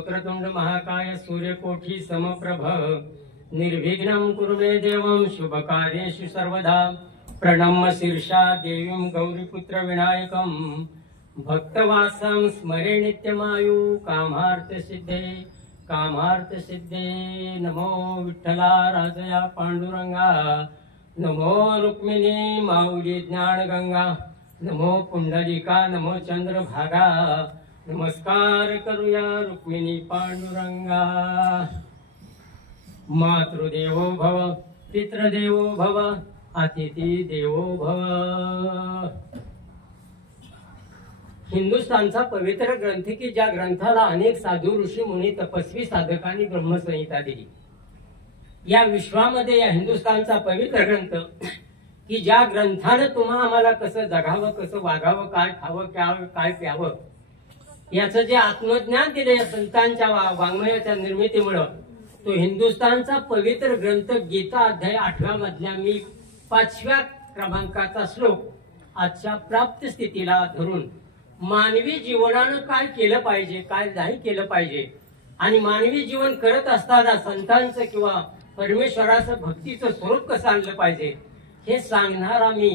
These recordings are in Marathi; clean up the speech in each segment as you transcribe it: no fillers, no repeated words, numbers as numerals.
वक्रतुंड महाकाय सूर्यकोटी समप्रभ निर्विघ्नं कुरु मे देवं शुभकार्येषु सर्वदा प्रणम्य शीर्षा देवीं गौरीपुत्र विनायकं भक्तवासं स्मरे नित्यमायु कामार्थ सिद्धे नमो विठ्ठला राजया पांडुरंगा नमो रुक्मिणी माऊली ज्ञानगंगा नमो पुंडलिका नमो चंद्रभागा नमस्कार करूया रुक्मिणी पांडुरंगा। मातृदेवो भव पितृदेवो भव अतिथी देवो भव। हिंदुस्थानचा पवित्र ग्रंथ की ज्या ग्रंथाला अनेक साधू ऋषी मुनी तपस्वी साधकांनी ब्रह्मसंहिता दिली, या विश्वामध्ये या हिंदुस्थानचा पवित्र ग्रंथ की ज्या ग्रंथाने तुम्हा आम्हाला कसं जगावं, कसं वागावं, काय खावं, काय प्यावं याचं जे आत्मज्ञान दिले या संतांच्या वाङ्मयाच्या निर्मितीमुळे, तो हिंदुस्थानचा पवित्र ग्रंथ गीता अध्याय 8 मधल्या मी 5व्या क्रमांकाचा श्लोक आजच्या प्राप्त स्थितीला धरून मानवी जीवनानं काय केलं पाहिजे, काय नाही केलं पाहिजे आणि मानवी जीवन करत असताना संतांचं किंवा परमेश्वराचं भक्तीचं स्वरूप कसं आणलं पाहिजे हे सांगणारा मी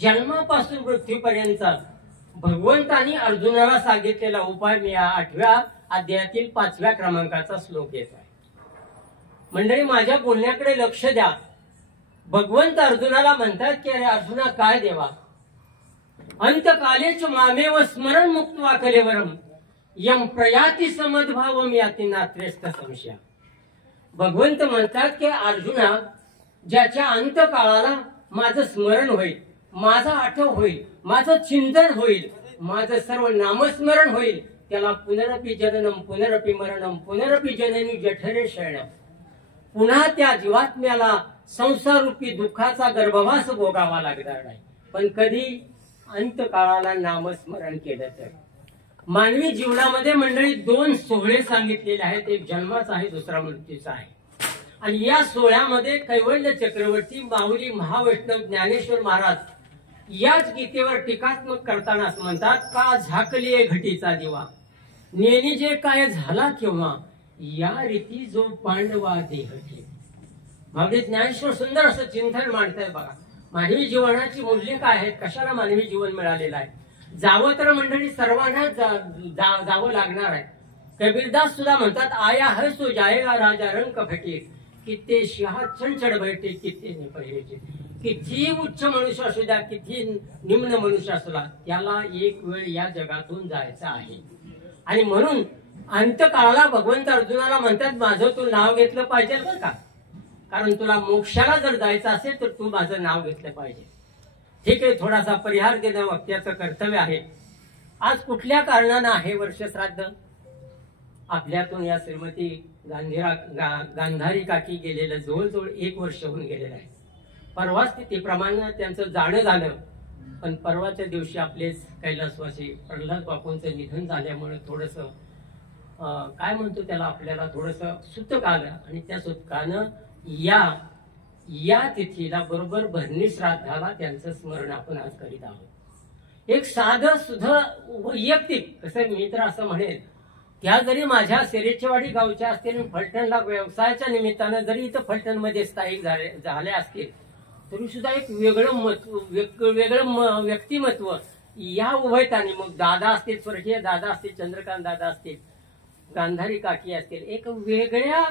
जन्मापासून मृत्यूपर्यंत भगवंतानी अर्जुनाला सांगितलेला उपाय मी या 8व्या अध्यायातील 5व्या क्रमांकाचा श्लोक घेत आहे। मंडळी, माझ्या बोलण्याकडे लक्ष द्या। भगवंत अर्जुनाला म्हणतात की अरे अर्जुना, काय देवा, अंतकालेच मामेव स्मरण मुक्त्वा कलेवरम यम प्रयाती समद्भावम याती नात्रेस्त संशया। भगवंत म्हणतात की अर्जुना, ज्याच्या अंतकाळाला माझं स्मरण होईल, माझा आठव होईल, माझं चिंतन होईल, माझं सर्व नामस्मरण होईल, त्याला पुनरपि जननम पुनरपि मरणम पुनरपि जननी जठरे शरणम, पुन्हा त्या जीवात्म्याला संसार रूपी दुःखाचा गर्भवास भोगावा लागणार नाही, पण कधी अंतकाळाला नामस्मरण केलं तर। मानवी जीवनामध्ये मंडळी 2 सोहळे सांगितलेले आहेत, एक जन्माचा आहे, दुसरा मृत्यूचा आहे। आणि या सोहळ्यामध्ये कैवल्य चक्रवर्ती माऊली महावैष्णव ज्ञानेश्वर महाराज याच गीतेवर टीकात्मक करताना असं म्हणतात, का झाकलीये घटीचा दिवा नेनी जे काय झाला केव्हा या रीती जो पांडवा देहठी। माऊली ज्ञानेश्वर सुंदर असं चिंतन मांडताय बघा, मानवी जीवनाची मूल्य काय आहेत, कशाला मानवी जीवन मिळालेलं आहे। जावं तर मंडळी सर्वांना जावं लागणार आहे। कबीरदास सुद्धा म्हणतात, आया है सो जाएगा राजा रंग फकीर किती शिहा चंचड बैठे किती पहिरेचे। किती उच्च मनुष्य असू द्या, किती निम्न मनुष्य असू द्या, त्याला एक वेळ या जगातून जायचं आहे। आणि म्हणून अंतकाळाला भगवंत अर्जुनाला म्हणतात, माझं तू नाव घेतलं पाहिजे बरं का, कारण तुला मोक्षाला जर जायचं असेल तर तू माझं नाव घेतलं पाहिजे। ठीक आहे, थोडासा परिहार देणं वक्त्याचं कर्तव्य आहे। आज कुठल्या कारणानं आहे वर्षश्राद्ध? आपल्यातून या श्रीमती गांधारी काकी गेलेलं जवळजवळ 1 वर्ष होऊन गेलेलं आहे। परवा स्थितीप्रमाणे त्यांचं जाणं झालं, पण परवाच्या दिवशी आपलेच कैलासवासी प्रल्हाद बापूंचं निधन झाल्यामुळे थोडस काय म्हणतो त्याला, आपल्याला थोडस सुतक आलं आणि त्या सुतकानं या तिथीला बरोबर भरणी श्राद्धाला त्यांचं स्मरण आपण आज करीत आहोत। एक साधं सुद्धा वैयक्तिक कसं मी तर असं म्हणेल, त्या जरी माझ्या सेरेचेवाडी गावच्या असतील, फलटणला व्यवसायाच्या निमित्तानं जरी इथं फलटणमध्ये स्थायिक झाले असतील, तरी सुद्धा एक वेगळं व्यक्तिमत्व या उभयतानी, मग दादा असतील, स्वर्गीय दादा असतील, चंद्रकांत दादा असतील, गांधारी काकी असतील, एक वेगळ्या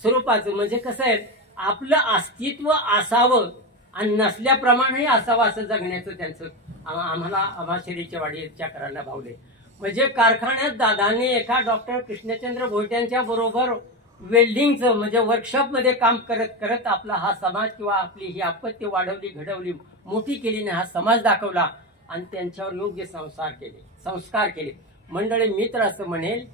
स्वरूपाचं, म्हणजे कसं आहे, आपलं अस्तित्व असावं आणि नसल्याप्रमाणे असावं असं जगण्याचं त्यांचं आम्हा शरीरच्या वाडीच्या करायला भावले। म्हणजे कारखान्यात दादाने एका डॉक्टर कृष्णचंद्र भोईट्यांच्या बरोबर वेल्डिंगचं म्हणजे वर्कशॉप मध्ये काम करत करत आपला हा समाज किंवा आपली ही आपत्ती वाढवली, घडवली, मोठी केली नाही, हा समाज दाखवला आणि त्यांच्यावर योग्य संस्कार केले। मंडळी, मी तर असं म्हणेल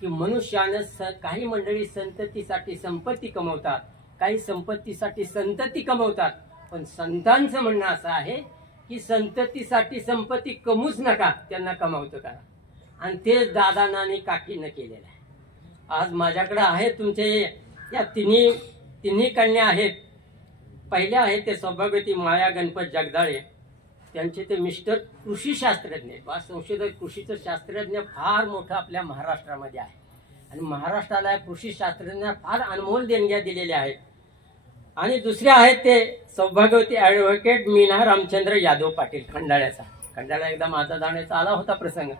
की मनुष्यानं काही मंडळी संततीसाठी संपत्ती कमवतात, काही संपत्तीसाठी संतती कमवतात, पण संतांचं म्हणणं असं आहे की संततीसाठी संपत्ती कमवूच नका, त्यांना कमावतं करा, आणि तेच दादांना आणि काकीनं केलेलं आहे। आज माझ्याकडे आहे तुमचे या तिन्ही कन्या आहेत। पहिल्या आहेत ते सौभाग्यवती माया गणपत जगदाळे, त्यांचे ते मिस्टर कृषी शास्त्रज्ञ, संशोधक कृषीचं शास्त्रज्ञ फार मोठं आपल्या महाराष्ट्रामध्ये आहे। आणि महाराष्ट्राला कृषी शास्त्रज्ञांना फार अनमोल देणग्या दिलेल्या आहेत. आणि दुसरे आहेत ते सौभाग्यवती ॲडव्होकेट मीना रामचंद्र यादव पाटील खंडाळ्याचा. खंडाळा एकदा माझा जाण्याचा आला होता प्रसंग.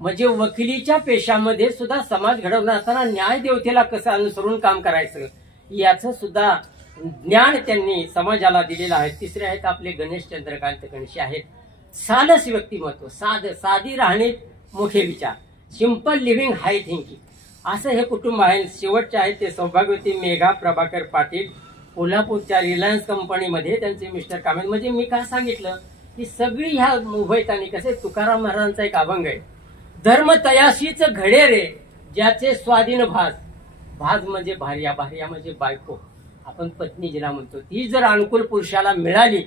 म्हणजे वकिलीच्या पेशामध्ये सुद्धा समाज घडवून असताना न्याय देवतेला कसं अनुसरून काम करायचं याचं सुद्धा ज्ञान त्यांनी समाजाला दिलेलं आहे. तिसरे आहेत आपले गणेश चंद्रकांत गणशी आहेत. साधस व्यक्तिमत्व, साधी राहणी, मोठे विचार, सिंपल लिव्हिंग, हाय थिंकिंग असं हे कुटुंब आहे. शेवटचे आहेत ते सौभाग्यवती मेघा प्रभाकर पाटील कोल्हापूरच्या रिलायन्स कंपनीमध्ये त्यांचे मिस्टर कामेत. म्हणजे मी काय सांगितलं की सगळी ह्या उभयतांनी कसे तुकाराम महाराजांचा एक अभंग आहे, धर्म तयाशीच घडे रे ज्याचे स्वाधीन भास. भास म्हणजे भार्या, भार्या म्हणजे बायको, आपण पत्नी जिला म्हणतो. ती जर अनुकूल पुरुषाला मिळाली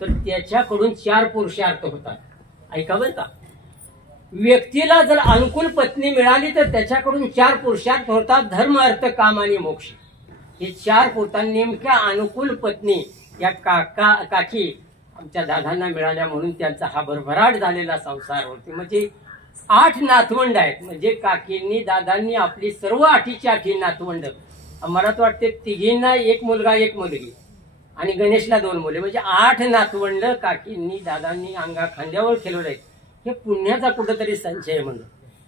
तर त्याच्याकडून 4 पुरुषार्थ होतात. ऐका बरं का, व्यक्तीला जर अनुकूल पत्नी मिळाली तर त्याच्याकडून 4 पुरुषार्थ होतात, धर्म, अर्थ, काम आणि मोक्ष. हे 4 पोटां नेमक्या अनुकूल पत्नी या काकी आमच्या दादांना मिळाल्या म्हणून त्यांचा हा भरभराट झालेला संसार होते. म्हणजे 8 नातवंड आहेत. म्हणजे काकींनी दादांनी आपली सर्व 8ची 8 नातवंड, मला तर वाटते तिघींना 1 मुलगा 1 मुलगी आणि गणेशला 2 मुले, म्हणजे 8 नातवंड काकींनी दादांनी अंगा खांद्यावर खेळवले. हे पुण्याचा कुठेतरी संचय म्हणून.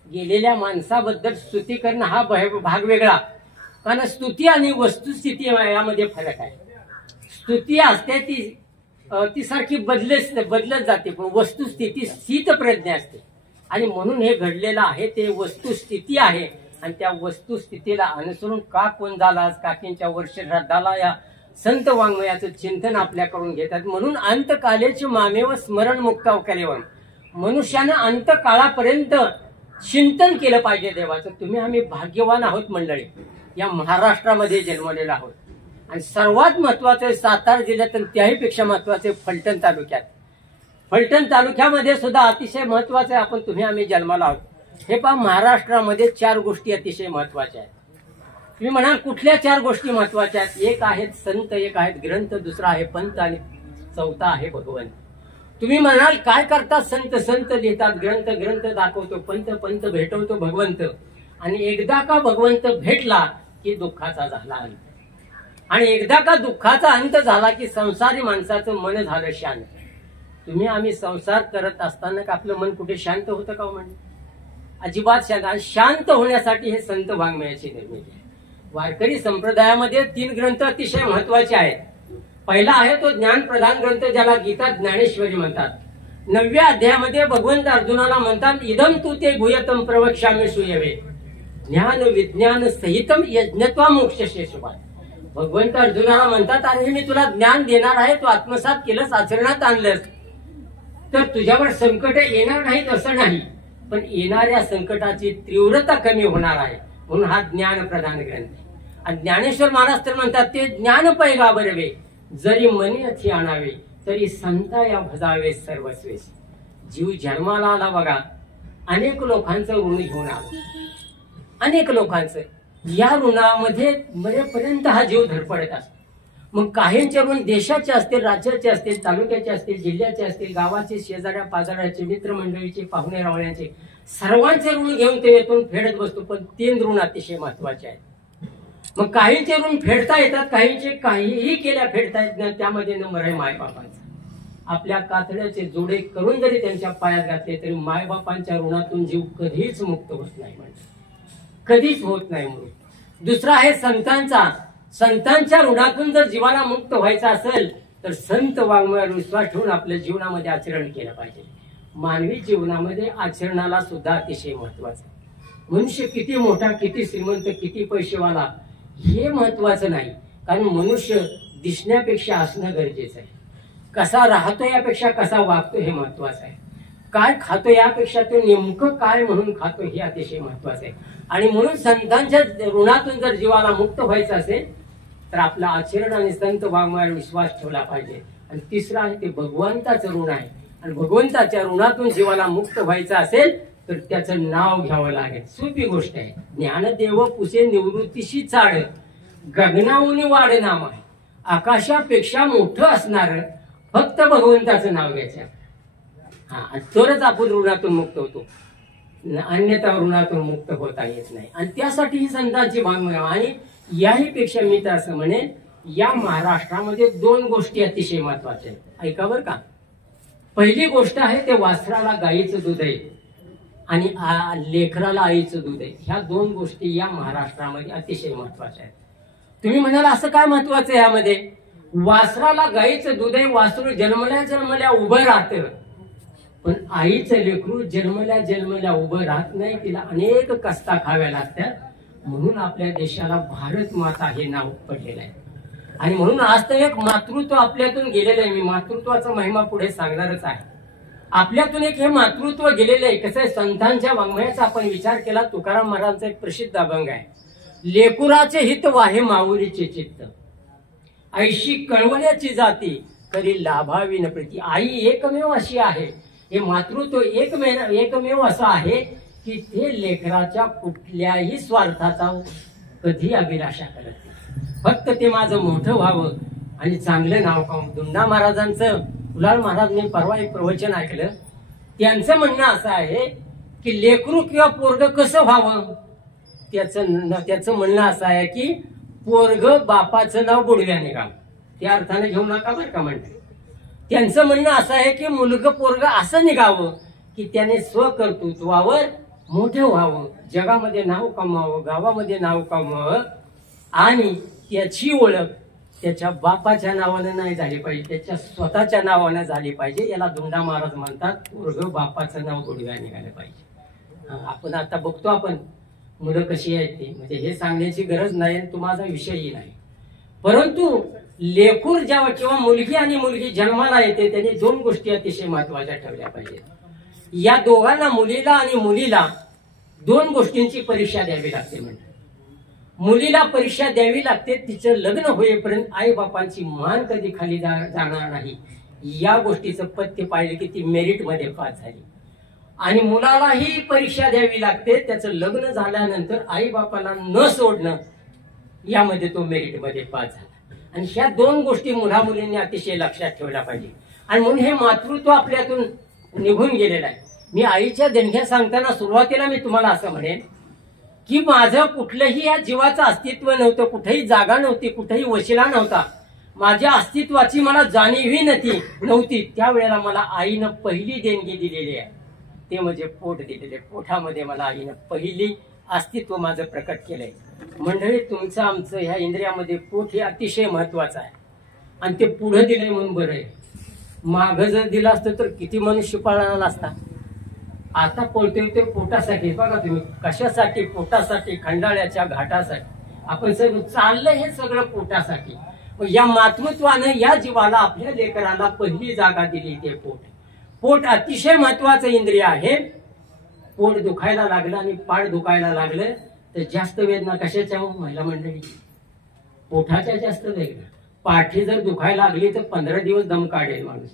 गेलेल्या माणसाबद्दल स्तुती करणं हा भाग वेगळा, कारण स्तुती आणि वस्तुस्थिती यामध्ये फरक आहे. स्तुती असते ती सारखी बदलत जाते, पण वस्तुस्थिती स्थित प्रज्ञा असते. आणि म्हणून हे घडलेलं आहे ते वस्तुस्थिती आहे. आणि त्या वस्तुस्थितीला अनुसरून का कोण झाला आज काकींच्या वर्षश्राद्धाला या संत वाङ्मयाचं चिंतन आपल्याकडून घेतात. म्हणून अंतकालेचे मामेव स्मरण मुक्ता कलेवम, मनुष्यानं अंतकाळापर्यंत चिंतन केलं पाहिजे देवाचं. तुम्ही आम्ही भाग्यवान आहोत मंडळी, या महाराष्ट्रामध्ये जन्मलेला आहोत. आणि सर्वात महत्वाचं सातारा जिल्ह्यात, त्याहीपेक्षा महत्वाचे फलटण तालुक्यात. फलटण तालुक्यामध्ये सुद्धा अतिशय महत्वाचं आहे, आपण तुम्ही आम्ही जन्माला आहोत. हे पहा, महाराष्ट्रामध्ये 4 गोष्टी अतिशय महत्वाच्या आहेत. तुम्ही म्हणाल कुठल्या 4 गोष्टी महत्वाच्या आहेत? एक आहेत संत, एक आहेत ग्रंथ, दुसरा आहे पंत आणि चौथा आहे भगवंत. तुम्ही म्हणाल काय करतात संत? संत देतात, ग्रंथ दाखवतो, पंत भेटवतो भगवंत. आणि एकदा का भगवंत भेटला की दुःखाचा झाला अंत. आणि एकदा का दुःखाचा अंत झाला की संसारी माणसाचं मन झालं शांत. तुम्ही आम्ही संसार करत असताना का आपलं मन कुठे शांत होतं का? म्हणजे अजिबात शांत होण्यासाठी हे संत वाङ्मयाची निर्मिती आहे. वारकरी संप्रदायामध्ये 3 ग्रंथ अतिशय महत्वाचे आहेत. पहिला आहे तो ज्ञानप्रधान ग्रंथ, ज्याला गीता ज्ञानेश्वरी म्हणतात. 9व्या अध्यायामध्ये भगवंत अर्जुनाला म्हणतात, इदम तू ते भूयतम प्रवक्ष्यामि सूयवे ज्ञान विज्ञान सहितम यज्ञत्वा मोक्षसे शुभात. भगवंत अर्जुनाला म्हणतात, अरे मी तुला ज्ञान देणार आहे, तू आत्मसात केलंस, आचरणात आणलंस तर तुझ्यावर संकट येणार नाहीत असं नाही, पण येणाऱ्या संकटाची तीव्रता कमी होणार आहे. म्हणून हा ज्ञान प्रधान ग्रंथ. आणि ज्ञानेश्वर महाराज तर म्हणतात, ते ज्ञान पैगा बरवे जरी मनी अथी आणावे तरी संता या भजावे सर्वस्वेस. जीव जन्माला आला बघा, अनेक लोकांचं ऋण घेऊन आला, अनेक लोकांचं. या ऋणामध्ये मरेपर्यंत हा जीव धडपडत असतो. मग काहींचे ऋण देशाचे असतील, राज्याचे असतील, तालुक्याचे असतील, जिल्ह्याचे असतील, गावाचे, शेजाऱ्या पाजाऱ्याचे, मित्रमंडळीचे, पाहुणे रावण्याचे, सर्वांचे ऋण घेऊन ते येथून फेडत बसतो. पण 3 ऋण अतिशय महत्वाचे आहेत. मग काहींचे ऋण फेडता येतात, काहींचे काहीही केल्या फेडता येत नाही. त्यामध्ये नंबर आहे मायबापांचा. आपल्या कातड्याचे जोडे करून जरी त्यांच्या पायात घातले तरी मायबापांच्या ऋणातून जीव कधीच मुक्त होत नाही, म्हणजे कधीच होत नाही. म्हणून दुसरा आहे संतांचा. संतांच्या ऋणातून जर जीवाला मुक्त व्हायचं असेल तर संत वाङ्मयावर विश्वास ठेवून आपल्या जीवनामध्ये आचरण केलं पाहिजे. मानवी जीवनामध्ये आचरणाला सुद्धा अतिशय महत्वाचं आहे. मनुष्य किती मोठा, किती श्रीमंत, किती पैसेवाला हे महत्वाचं नाही, कारण मनुष्य दिसण्यापेक्षा असणं गरजेचं आहे. कसा राहतो यापेक्षा कसा वागतो हे महत्वाचं आहे. काय खातो यापेक्षा तो नेमकं काय म्हणून खातो हे अतिशय महत्वाचं आहे. आणि म्हणून संतांच्या ऋणातून जर जीवाला मुक्त व्हायचं असेल तर आपलं आचरण आणि संत वाङ्मयावर विश्वास ठेवला पाहिजे. आणि तिसरं आहे ते भगवंताचं ऋण आहे. आणि भगवंताच्या ऋणातून जीवाला मुक्त व्हायचं असेल तर त्याचं नाव घ्यावं लागेल. सोपी गोष्ट आहे. ज्ञानदेव पुसे निवृत्तीशी चाड गगनाऊनी वाढ नाम आहे. आकाशापेक्षा मोठं असणार फक्त भगवंताचं नाव घ्यायचं. हा, तरच आपण ऋणातून मुक्त होतो. अन्यथा ऋणातून मुक्त होता येत नाही. आणि त्यासाठी ही संतांची वाङ्मय. आणि याही पेक्षा मी तर असं म्हणेन, या महाराष्ट्रामध्ये 2 गोष्टी अतिशय महत्वाच्या आहेत. ऐका बरं का. पहिली गोष्ट आहे ते वासराला गाईचं दूध आहे आणि लेकराला आईचं दूध आहे. ह्या 2 गोष्टी या महाराष्ट्रामध्ये अतिशय महत्वाच्या आहेत. तुम्ही म्हणाल असं काय महत्वाचं आहे यामध्ये? वासराला गाईचं दूध आहे, वासरू जन्मल्या जन्मल्या उभं राहतं, पण आईचं लेकरू जन्मल्या जन्मल्या उभं राहत नाही. तिला अनेक कष्टा खाव्या लागतात. म्हणून आपल्या देशाला भारत माता हे नाव पडलेलं आहे. आणि म्हणून आज तर एक मातृत्व आपल्यातून गेलेलं आहे. मी मातृत्वाचा महिमा पुढे सांगणारच आहे. आपल्यातून एक हे मातृत्व गेलेलं आहे. कसं आहे, संतांच्या वाङ्मयाचा आपण विचार केला, तुकाराम महाराजांचा एक प्रसिद्ध अभंग आहे, लेकुराचे हित वाहे माऊलीचे चित्त, ऐशी कळवण्याची जाती करी लाभावी न प्रीती. आई एकमेव अशी आहे, हे मातृत्व एकमेव असं आहे की ते लेकराच्या कुठल्याही स्वार्थाचा कधी अभिलाषा करत नाही. फक्त ते माझं मोठं व्हावं आणि चांगलं नाव कमावं. दुंडा महाराजांचं, फुलाळ महाराज, मी परवा एक प्रवचन ऐकलं. त्यांचं म्हणणं असं आहे की लेकरू किंवा पोरग कसं व्हावं, त्याचं म्हणणं असं आहे की पोरग बापाचं नाव गुडव्याने गाव. त्या अर्थाने घेऊ नका बरं का म्हणते. त्यांचं म्हणणं असं आहे की मुलग पोरग असं निघावं की त्याने स्वकर्तृत्वावर मोठं व्हावं, जगामध्ये नाव कमावं, गावामध्ये नाव कमावं, आणि त्याची ओळख त्याच्या बापाच्या नावानं नाही झाली पाहिजे, त्याच्या स्वतःच्या नावानं झाली पाहिजे. याला दुंडा महाराज म्हणतात, पोरग बापाचं नाव गुडव्याने निघालं पाहिजे. आपण आता बघतो आपण मुलं कशी आहेत ते, म्हणजे हे सांगण्याची गरज नाही, तो माझा विषयही नाही. परंतु लेकूर जेव्हा किंवा मुलगी आणि मुलगी जन्माला येते, त्याने 2 गोष्टी अतिशय महत्वाच्या ठेवल्या पाहिजेत. या दोघांना, मुलीला आणि मुलीला, 2 गोष्टींची परीक्षा द्यावी लागते. म्हणजे मुलीला परीक्षा द्यावी लागते, तिचं लग्न होईपर्यंत आई बापांची मान कधी खाली जाणार नाही, या गोष्टीचं पथ्य पाहिलं की ती मेरिट मध्ये पास झाली. आणि मुलालाही परीक्षा द्यावी लागते, त्याचं लग्न झाल्यानंतर आई बापाला न सोडणं, यामध्ये तो मेरिट मध्ये पास झाला. आणि ह्या 2 गोष्टी मुला मुलींनी अतिशय लक्षात ठेवल्या पाहिजे. आणि म्हणून हे मातृत्व आपल्यातून निघून गेलेलं आहे. मी आईच्या देणग्या सांगताना सुरुवातीला मी तुम्हाला असं म्हणेन की माझं कुठलंही या जीवाचं अस्तित्व नव्हतं, कुठेही जागा नव्हती, कुठेही वशिला नव्हता, माझ्या अस्तित्वाची मला जाणीवही नव्हती. त्यावेळेला मला आईनं पहिली देणगी दिलेली आहे, ते म्हणजे पोट दिलेले. पोटामध्ये मला आईनं पहिली अस्तित्व माझं प्रकट केलंय. मंडळी, तुमचं आमचं ह्या इंद्रियामध्ये पोट हे अतिशय महत्वाचं आहे. आणि ते पुढे दिलंय म्हणून बरं आहे. मागं जर दिलं असतं तर किती मनुष्य पाळला असता. आता पळतोय ते पोटासाठी. बघा तुम्ही, कशासाठी? पोटासाठी, खंडाळ्याच्या घाटासाठी. आपण सगळं चाललंय हे सगळं पोटासाठी. या मातृत्वानं या जीवाला, आपल्या लेकराला पहिली जागा दिली ते पोट. पोट अतिशय महत्वाचं इंद्रिय आहे. पोट दुखायला लागलं आणि पाठ दुखायला लागलं तर जास्त वेदना कशाच्या हो महिला मंडळी? पोटाच्या जास्त वेदना. पाठी जर दुखायला लागली तर 15 दिवस दम काढेल माणूस,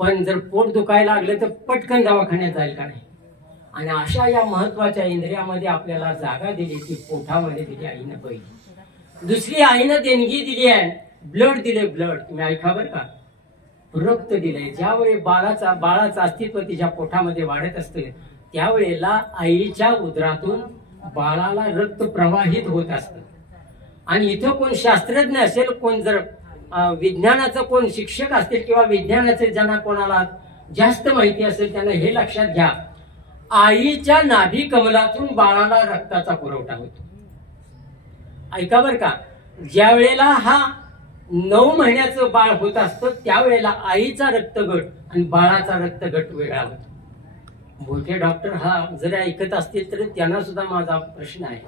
पण जर पोट दुखायला लागलं तर पटकन दवाखान्यात जाईल का नाही. आणि अशा या महत्वाच्या इंद्रियामध्ये आपल्याला जागा दिली ती पोटामध्ये दिली आईनं पहिली. दुसरी आईनं देणगी दिली आहे, ब्लड दिले. ब्लड तुम्ही ऐका बरं का, रक्त दिलंय. ज्यावेळी बाळाचं अस्तित्व तिच्या पोटामध्ये वाढत असतं, त्यावेळेला आईच्या उदरातून बाळाला रक्त प्रवाहित होत असतं. आणि इथं कोण शास्त्रज्ञ असेल, कोण जर विज्ञानाचं कोण शिक्षक असतील किंवा विज्ञानाचे ज्यांना कोणाला जास्त माहिती असेल त्यांना हे लक्षात घ्या, आईच्या नाभी कमलातून बाळाला रक्ताचा पुरवठा होतो. ऐका बरं का, ज्या वेळेला हा 9 महिन्याचं बाळ होत असतं त्यावेळेला आईचा रक्तगट आणि बाळाचा रक्तगट वेगळा होतो. मोठे डॉक्टर हा जर ऐकत असतील तर त्यांना सुद्धा माझा प्रश्न आहे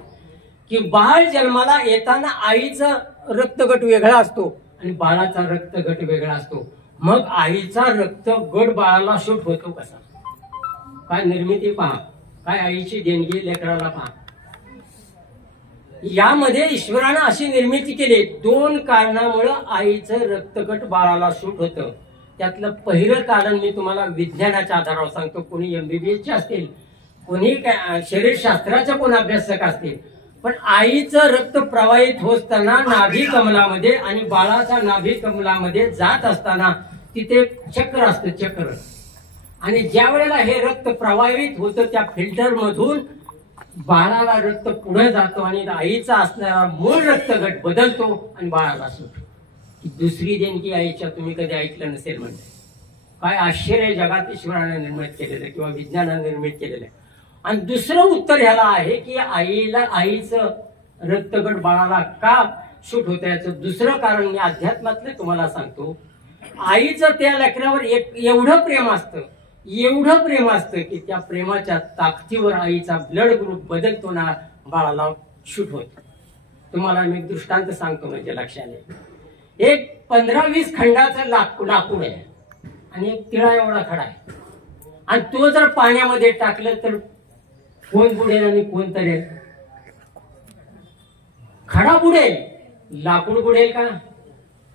की बाळ जन्माला येताना आईचा रक्तगट वेगळा असतो आणि बाळाचा रक्तगट वेगळा असतो. मग आईचा रक्तगट बाळाला शूट होतो कसा? काय निर्मिती पहा, काय आईची देणगी लेकराला पहा. यामध्ये ईश्वरानं अशी निर्मिती केली. 2 कारणामुळे आईचं रक्तगट बाळाला शूट होतं. त्यातलं पहिलं कारण मी तुम्हाला विज्ञानाच्या आधारावर सांगतो. कोणी MBBS असतील, कोणी शरीरशास्त्राच्या कोण अभ्यासक असतील, पण आईचं रक्त प्रवाहित होताना नाभी कमलामध्ये आणि बाळाच्या नाभी कमलामध्ये जात असताना तिथे चक्र असतं. चक्र आणि ज्या वेळेला हे रक्त प्रवाहित होतं त्या फिल्टर मधून बाळाला रक्त पुढे जातो आणि आईचा असणारा मूळ रक्तगट बदलतो आणि बाळाला सुटतो. दुसरी देणगी आईच्या तुम्ही कधी ऐकलं नसेल म्हणजे काय आश्चर्य जगात ईश्वराने निर्मित केलेलं किंवा विज्ञानाने निर्मित केलेलं आहे. आणि दुसरं उत्तर ह्याला आहे की आईचं रक्तगट बाळाला का शूट होतं याचं दुसरं कारण मी अध्यात्मातलं तुम्हाला सांगतो. आईचं त्या लेकरावर एवढं प्रेम असतं की त्या प्रेमाच्या ताकदीवर आईचा ब्लड ग्रुप बदलतो ना बाळाला शूट होत. तुम्हाला मी एक दृष्टांत सांगतो म्हणजे लक्षात. एक 15-20 खंडाचं लाकूड आहे आणि एक तिळा एवढा खडा आहे आणि तो जर पाण्यामध्ये टाकलं तर कोण बुडेल आणि कोण तरेल? खडा बुडेल, लाकूड बुडेल का?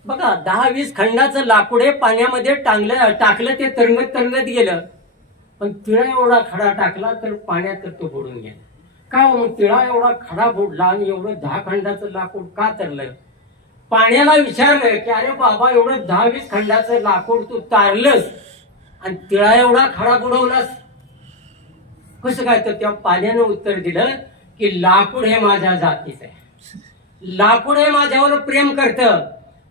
बघा 10-20 खंडाचं लाकूड आहे, पाण्यामध्ये टाकलं ते तरंगत गेलं. पण तिळा एवढा खडा टाकला तर पाण्यात तर तो बुडून गेला. का मग तिळा एवढा खडा बुडला आणि एवढं 10 खंडाचं लाकूड का तरलं? पाण्याला विचारलं की अरे बाबा एवढं 10-20 खंडाचं लाकूड तू तारलंस आणि तिळा एवढा खडा बुडवलास कसं काय? तर त्या पाण्यानं उत्तर दिलं की लाकूड हे माझ्या जातीचं आहे, लाकूड हे माझ्यावर प्रेम करतं,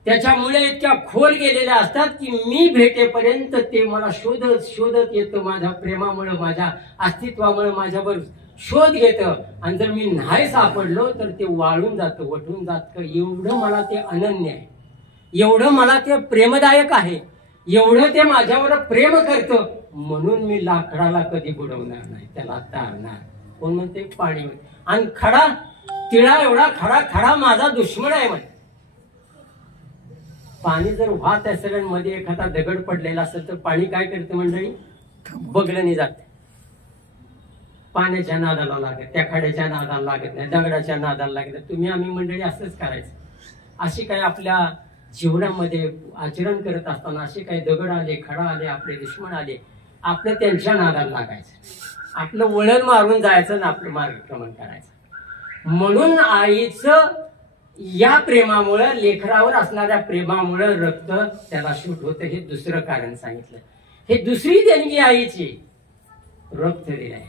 त्याच्यामुळे इतक्या खोल गेलेल्या असतात की मी भेटेपर्यंत ते मला शोधत येतं. माझ्या प्रेमामुळे, माझ्या अस्तित्वामुळे माझ्यावर शोध घेतं आणि जर मी नाही सापडलो तर ते वाळून जातं, वटून जातं. एवढं मला ते अनन्य आहे, एवढं मला ते प्रेमदायक आहे, एवढं ते माझ्यावर प्रेम करतं म्हणून मी लाकडाला कधी बुडवणार नाही, त्याला तारणार. कोण म्हणते? पाणी. आणि खडा तिळा एवढा खडा माझा दुश्मन आहे म्हणे. पाणी जर वाहत असेल मध्ये एखादा दगड पडलेला असेल तर पाणी काय करते मंडळी? बगलनी जाते. पाण्याच्या नादाला लागत, त्या खड्याच्या नादाला लागत नाही, दगडाच्या नादाला लागत नाही. तुम्ही आम्ही मंडळी असंच करायचं. अशी काही आपल्या जीवनामध्ये आचरण करत असताना असे काही दगड आले, खडा आले, आपले दुश्मन आले, आपलं त्यांच्या नादाला लागायचं, आपलं वळण मारून जायचं ना आपलं मार्गक्रमण करायचं. म्हणून आईचं या प्रेमामुळे, लेकरावर असणाऱ्या प्रेमामुळे रक्त त्याला शूट होतं. हे दुसरं कारण सांगितलं. हे दुसरी देणगी आईची, रक्त दिलंय.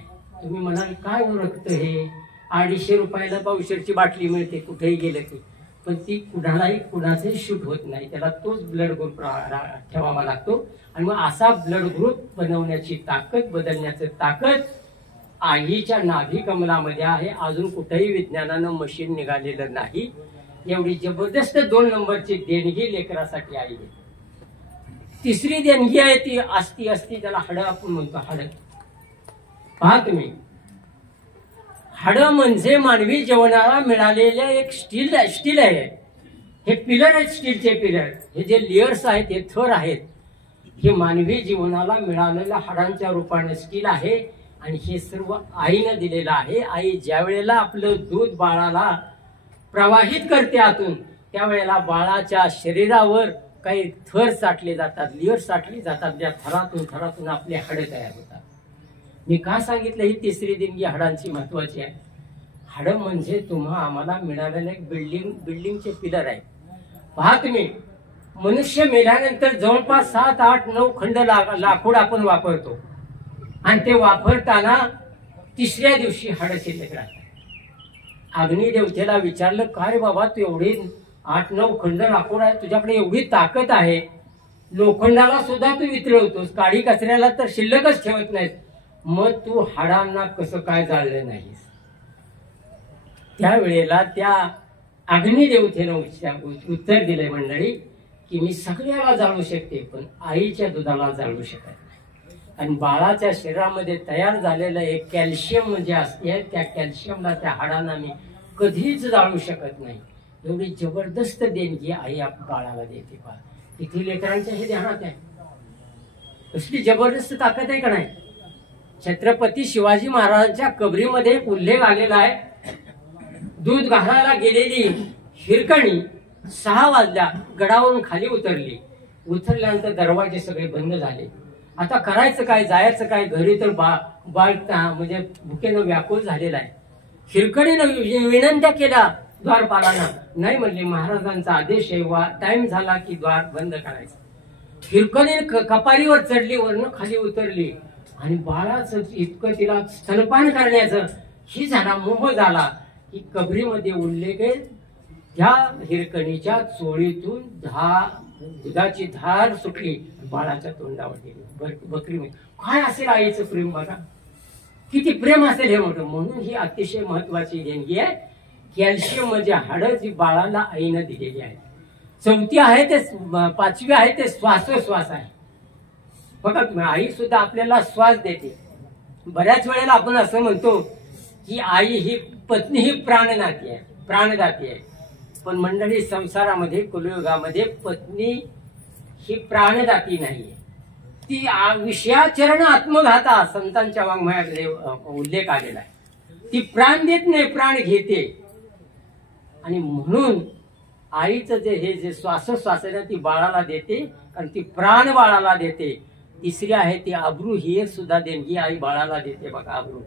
तुम्ही म्हणाल काय रक्त? हे 250 रुपयाला पावशेरची बाटली मिळते कुठेही गेलं की, पण ती कुणाचंही शूट होत नाही. त्याला तोच ब्लड ग्रुप ठेवावा लागतो आणि मग असा ब्लड ग्रुप बनवण्याची ताकद, बदलण्याची ताकद आईच्या नाभी कमलामध्ये आहे. अजून कुठेही विज्ञानानं मशीन निघालेलं नाही. एवढी जबरदस्त 2 नंबरची देणगी लेकरासाठी आई आहे. तिसरी देणगी आहे ती असती त्याला हाडं आपण म्हणतो. हाडं पहा तुम्ही, हाडं म्हणजे मानवी जीवनाला मिळालेले एक स्टील आहे. हे पिलर आहेत, स्टीलचे पिलर. हे जे लेयर्स आहेत, हे थर आहेत, हे मानवी जीवनाला मिळालेल्या हाडांच्या रूपाने स्टील आहे. आणि हे सर्व आईनं दिलेलं आहे. आई ज्या वेळेला आपलं दूध बाळाला प्रवाहित करते आतून, त्यावेळेला बाळाच्या शरीरावर काही थर साठले जातात, लेयर साठले जातात, ज्या थरातून आपले हाडे तयार होतात. मी का सांगितलं ही तिसरी देणगी हाडांची महत्वाची आहे? हाडं म्हणजे आम्हाला मिळालेलं एक बिल्डिंगचे पिलर आहे. पहा तुम्ही, मनुष्य मेल्यानंतर जवळपास 7, 8, 9 खंड लाकूड आपण वापरतो आणि ते वापरताना तिसऱ्या दिवशी हाडं शिल्लक राहतात. अग्निदेवतेला विचारलं, काय रे बाबा तू एवढी 8-9 खंड लाकूड आहे, तुझ्याकडे एवढी ताकद आहे, लोखंडाला सुद्धा तू वितळवतोस, काडी कचऱ्याला तर शिल्लकच ठेवत नाहीस, मग तू हाडांना कसं काय जाळलं नाहीस? त्यावेळेला त्या अग्निदेवतेनं उत्तर दिलंय मंडळी की मी सगळ्याला जाळू शकते पण आईच्या दुधाला जाळू शकत नाही. आणि बाळाच्या शरीरामध्ये तयार झालेलं एक कॅल्शियम म्हणजे असते, त्या कॅल्शियमला त्या हाडांना मी कधीच जाळू शकत नाही. एवढी जबरदस्त देणगी आई बाळाला देते. बा इथे लेकरांच्या हे ध्यानात आहे, कसली जबरदस्त ताकद आहे का नाही. छत्रपती शिवाजी महाराजांच्या कबरीमध्ये एक उल्लेख आलेला आहे. दूध घालायला गेलेली हिरकणी 6 वाजल्या गडावरून खाली उतरल्यानंतर दरवाजे सगळे बंद झाले. आता करायचं काय, जायचं काय, घरी तर बाळ म्हणजे भुकेनं व्याकुळ झालेला आहे. हिरकणीनं विनंत्या केल्या द्वारपालांना, नाही म्हणले महाराजांचा आदेश आहे, टाइम झाला की द्वार बंद करायचं. हिरकणी कपारीवर चढली, वरनं खाली उतरली आणि बाळाचं इतकं तिला स्तनपान करण्याचं ही झाला, मोह झाला की कबरीमध्ये उल्लेख त्या हिरकणीच्या चोळीतून दुधाची धार सुटली, बाळाच्या तोंडावर गेली. बकरी काय असेल आईचं प्रेम बघा, किती प्रेम असेल हे मोठं. म्हणून ही अतिशय महत्वाची देणगी आहे. कॅल्शियम म्हणजे हाडं जी बाळाला आईनं दिलेली आहे. चौथी आहे ते, पाचवी आहे ते श्वासोश्वास आहे. बघा तुम्ही, आई सुद्धा आपल्याला श्वास देते. बऱ्याच वेळेला आपण असं म्हणतो की आई ही पत्नी ही प्राणनाती आहे, प्राणदाती आहे. पण मंडळी, संसारामध्ये कुलयुगामध्ये पत्नी ही प्राणदाती नाहीये. ती विषयाचरण आत्मघाता संतांच्या वाङ्मयामध्ये उल्लेख आलेला आहे. ती प्राण देत नाही, प्राण घेते. आणि म्हणून आईचं जे श्वासोश्वास आहे ना, ती बाळाला देते, कारण ती प्राण बाळाला देते. तिसरी आहे ती आबरू, ही एक सुद्धा देणगी आई बाळाला देते. बघा, आबरू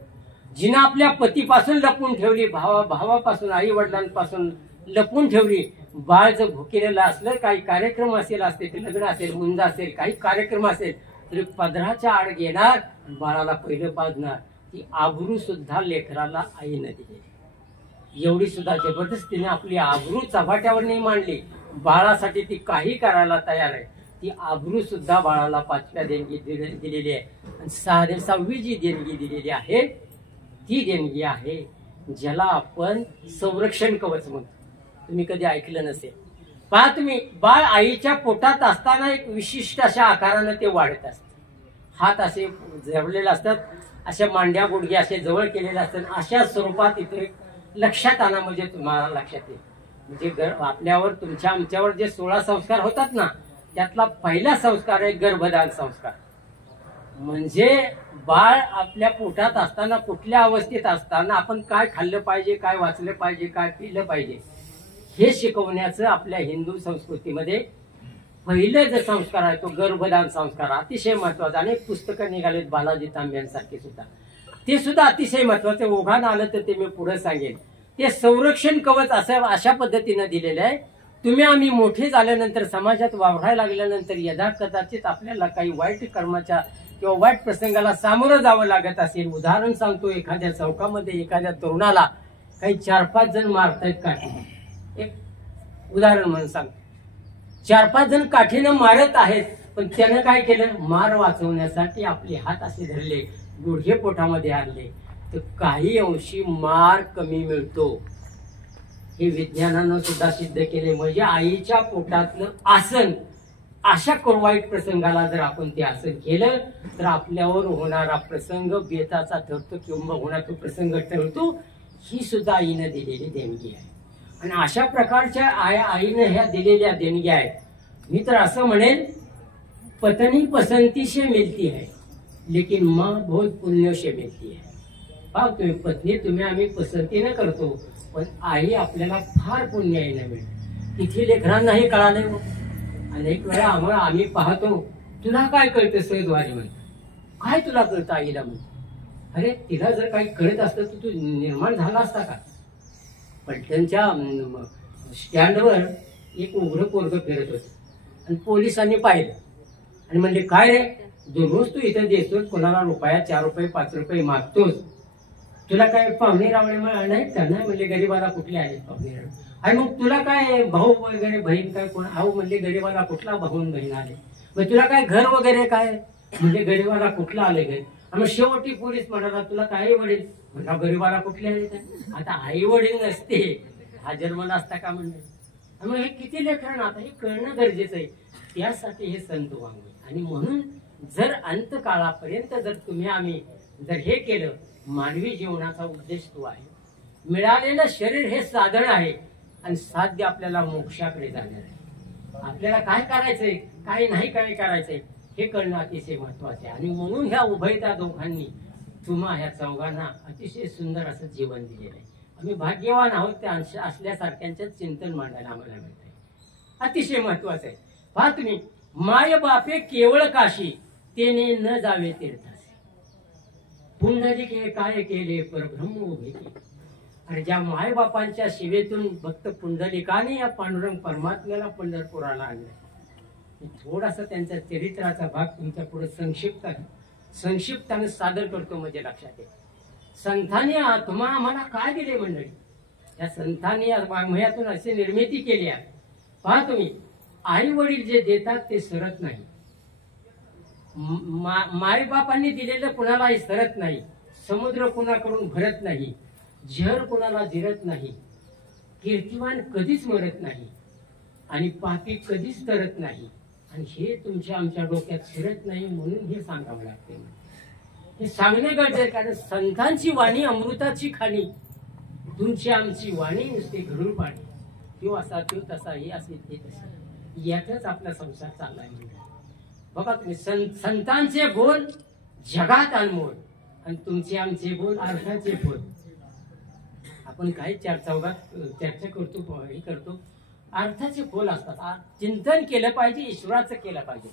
जिनं आपल्या पतीपासून लपून ठेवली, भावापासून, आई वडिलांपासून लपून ठेवली. बाळ जर भुकेलेलं असलं, काही कार्यक्रम असेल, लग्न असेल, मुंज असेल, काही कार्यक्रम असेल, तरी पदराच्या आड घेणार, बाळाला पहिलं पाजणार. ती आबरू सुद्धा लेकराला आईनं दिली. एवढी सुद्धा जबरदस्तीने आपली आबरू चव्हाट्यावर नाही मांडली. बाळासाठी ती काही करायला तयार आहे. ती आबरू सुद्धा बाळाला पाचव्या देणगी दिलेली आहे. आणि 6वी जी देणगी दिलेली आहे ती देणगी आहे ज्याला आपण संरक्षण कवच म्हणतो. तुम्ही कधी ऐकलं नसेल. पहा तुम्ही, बाळ आईच्या पोटात असताना एक विशिष्ट अशा आकारानं ते वाढत असते. हात असे जवळलेले असतात, अशा मांड्या गुडघे असे जवळ केलेले असतात. अशा स्वरूपात इथे लक्षात आणा, म्हणजे तुम्हाला लक्षात येईल. म्हणजे आपल्यावर, तुमच्या, आमच्यावर जे 16 संस्कार होतात ना, त्यातला पहिला संस्कार आहे गर्भधान संस्कार. म्हणजे बाळ आपल्या पोटात असताना, कुठल्या अवस्थेत असताना आपण काय खाल्लं पाहिजे, काय वाचलं पाहिजे, काय पिलं पाहिजे, हे शिकवण्याचं आपल्या हिंदू संस्कृतीमध्ये पहिलं जे संस्कार आहे तो गर्भधान संस्कार. अतिशय महत्वाचा. अनेक पुस्तकं निघालेत बालाजी तांब्यांसारखे सुद्धा, ते सुद्धा अतिशय महत्वाचे. ओघानं आलं तर ते मी पुढे सांगेन. ते संरक्षण कवच असं अशा पद्धतीनं दिलेलं आहे. तुम्ही आम्ही मोठे झाल्यानंतर, समाजात वावरायला लागल्यानंतर, यदा कदाचित आपल्याला काही वाईट कर्माच्या किंवा वाईट प्रसंगाला सामोरं जावं लागत असेल. उदाहरण सांगतो, एखाद्या चौकामध्ये एखाद्या तरुणाला काही 4-5 जण मारतायत काठीने. एक उदाहरण म्हणून सांगतो, 4-5 जण काठीनं मारत आहेत. पण त्यानं काय केलं, मार वाचवण्यासाठी आपले हात असे धरले, गुडघे पोटामध्ये आणले, तर काही अंशी मार कमी मिळतो. हे विज्ञानानं सुद्धा सिद्ध केले. म्हणजे आईच्या पोटातलं आसन, अशा वाईट प्रसंगाला जर आपण ते आसन केलं तर आपल्यावर होणारा प्रसंग बेताचा ठरतो किंवा होणारा प्रसंग टळतो. ही सुद्धा आईनं दिलेली देणगी आहे. आणि अशा प्रकारच्या आईनं ह्या दिलेल्या देणग्या आहेत. मी तर असं म्हणेन, पत्नी पसंती से मिलती है लेकिन माँ बहुत पुण्य से मिलती है. पहा तुम्ही, पत्नी तुम्ही आम्ही पसंतीनं करतो, पण आई आपल्याला फार पुण्याईनं मिळते. तिथे लेकरांनाही कळालं. अनेक वेळा आम्ही पाहतो, तुला काय कळतं सहजवारी म्हणतो. काय तुला कळतं आईला म्हणतो. अरे तिला जर काही कळत असतं तर तू निर्माण झाला असता का. पलटणच्या स्टँडवर एक उघडं पोरगं फिरत होतं आणि पोलिसांनी पाहिलं आणि म्हणले, काय रे, दररोज तू इथं देतोस, कोणाला रुपया 4 रुपये 5 रुपये मागतोस, तुला काय पाहुणे रावळे नाहीत का. नाही म्हणले, गरीबाला कुठले आहेत पाहुणे रावळे. आणि मग तुला काय भाऊ वगैरे बहीण काय कोण. अहो म्हणले, गरीबाला कुठला भाऊ बहीण आले. मग तुला काय घर वगैरे काय. म्हणजे गरीबाला कुठला आले घर. आणि मग शेवटी पोलीस म्हणाला, तुला काय वडील. म्हणला, गरीबाला कुठले आले काय. आता आई वडील नसते हा जन्म असता का म्हणले. मग हे किती लेकरांना आता हे कळणं गरजेचं आहे. त्यासाठी हे संत वाङ्मय. आणि म्हणून जर अंतकाळापर्यंत जर तुम्ही आम्ही जर हे केलं, मानवी जीवनाचा उद्देश तो आहे. मिळालेलं शरीर हे साधन आहे आणि साध्य आपल्याला मोक्षाकडे जाणार आहे. आपल्याला काय करायचंय, काय नाही काय करायचंय हे कळणं अतिशय महत्वाचे आहे. आणि म्हणून ह्या उभयता दोघांनी तुम्हा ह्या चौघांना अतिशय सुंदर असं जीवन दिलेलं आहे. आम्ही भाग्यवान आहोत त्या असल्यासारख्यांचं चिंतन मांडायला आम्हाला मिळतंय. अतिशय महत्वाचं आहे. पहा तुम्ही, माय बापे केवळ काशी तेने न जावे तीर्थासी. पुंडलिके काय केले परब्रह्म उभे केले. आणि ज्या मायबापांच्या सेवेतून भक्त पुंडलिकाने या पांडुरंग परमात्म्याला पंढरपुराला आणलं, थोडासा त्यांच्या चरित्राचा भाग तुमच्या पुढे संक्षिप्ताने सादर करतो म्हणजे लक्षात येईल. संतांनी आत्मा आम्हाला काय दिले मंडळी? या संतांनी या वाङ्मयातून अशी निर्मिती केली आहे. पहा तुम्ही, आई वडील जे देतात ते सरत नाही, मायबापांनी दिलेलं कुणालाही सरत नाही, समुद्र कुणाकडून भरत नाही, झर कुणाला जिरत नाही, कीर्तिवान कधीच मरत नाही आणि पापी कधीच तरत नाही. आणि हे तुमच्या आमच्या डोक्यात शिरत नाही म्हणून हे सांगावं लागते. हे सांगणं गरजेचं आहे, कारण संतांची वाणी अमृताची खाणी, तुमची आमची वाणी नुसते घडून पाणी. तो असा तो तसा, हे असे ते तसे, यातच आपला संसार चाललाय. बघा तुम्ही, संतांचे बोल जगात अनमोल आणि तुमचे आमचे बोल अर्थाचे बोल. आपण काही चर्चा करतो, हे करतो, अर्थाचे बोल असतात. चिंतन केलं पाहिजे, ईश्वराचं केलं पाहिजे,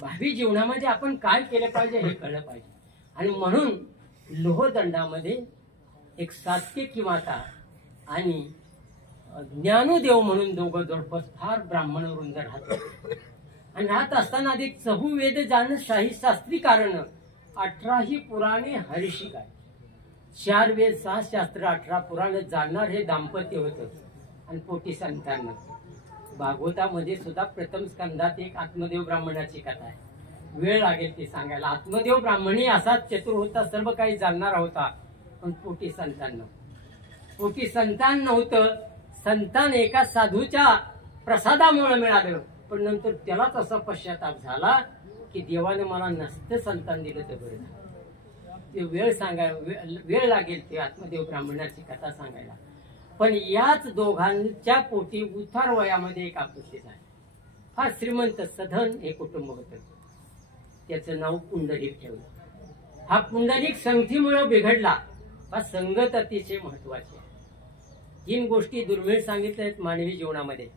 भावी जीवनामध्ये आपण काय केलं पाहिजे हे कळलं पाहिजे. आणि म्हणून लोहदंडामध्ये एक सात्यकी माता आणि ज्ञानदेव म्हणून दोघं जवळपास फार ब्राह्मण वृंद राहतात. आणि राहत असताना अधिक चहुवेद जाण शाही शास्त्री कारण 18 पुराणे हरिशिकाय. 4 वेद 6 शास्त्र 18 पुराण जाणणार हे दाम्पत्य होतं. आणि पोटी संतांना भागवतामध्ये सुद्धा प्रथम स्कंदात एक आत्मदेव ब्राह्मणाची कथा आहे. वेळ लागेल ते सांगायला. आत्मदेव ब्राह्मणी असाच चतुर होता, सर्व काही जाणणारा होता, पण पोटी संतान नव्हतं. संतान एका साधूच्या प्रसादामुळे मिळालं, पण नंतर त्यालाच असा पश्चाताप झाला की देवाने मला नसतं संतान दिलं तर बरं झालं. ते वेळ लागेल ते आत्मदेव ब्राह्मणाची कथा सांगायला. पण याच दोघांच्या पोटी उतार वयामध्ये एक आपत्ती झाली. फार श्रीमंत सधन हे कुटुंब होतं. त्याचं नाव पुंडलिक ठेवलं. हा पुंडलिक संगतीमुळे बिघडला. हा संगत अतिशय महत्वाची आहे. 3 गोष्टी दुर्मिळ सांगितल्या आहेत मानवी जीवनामध्ये.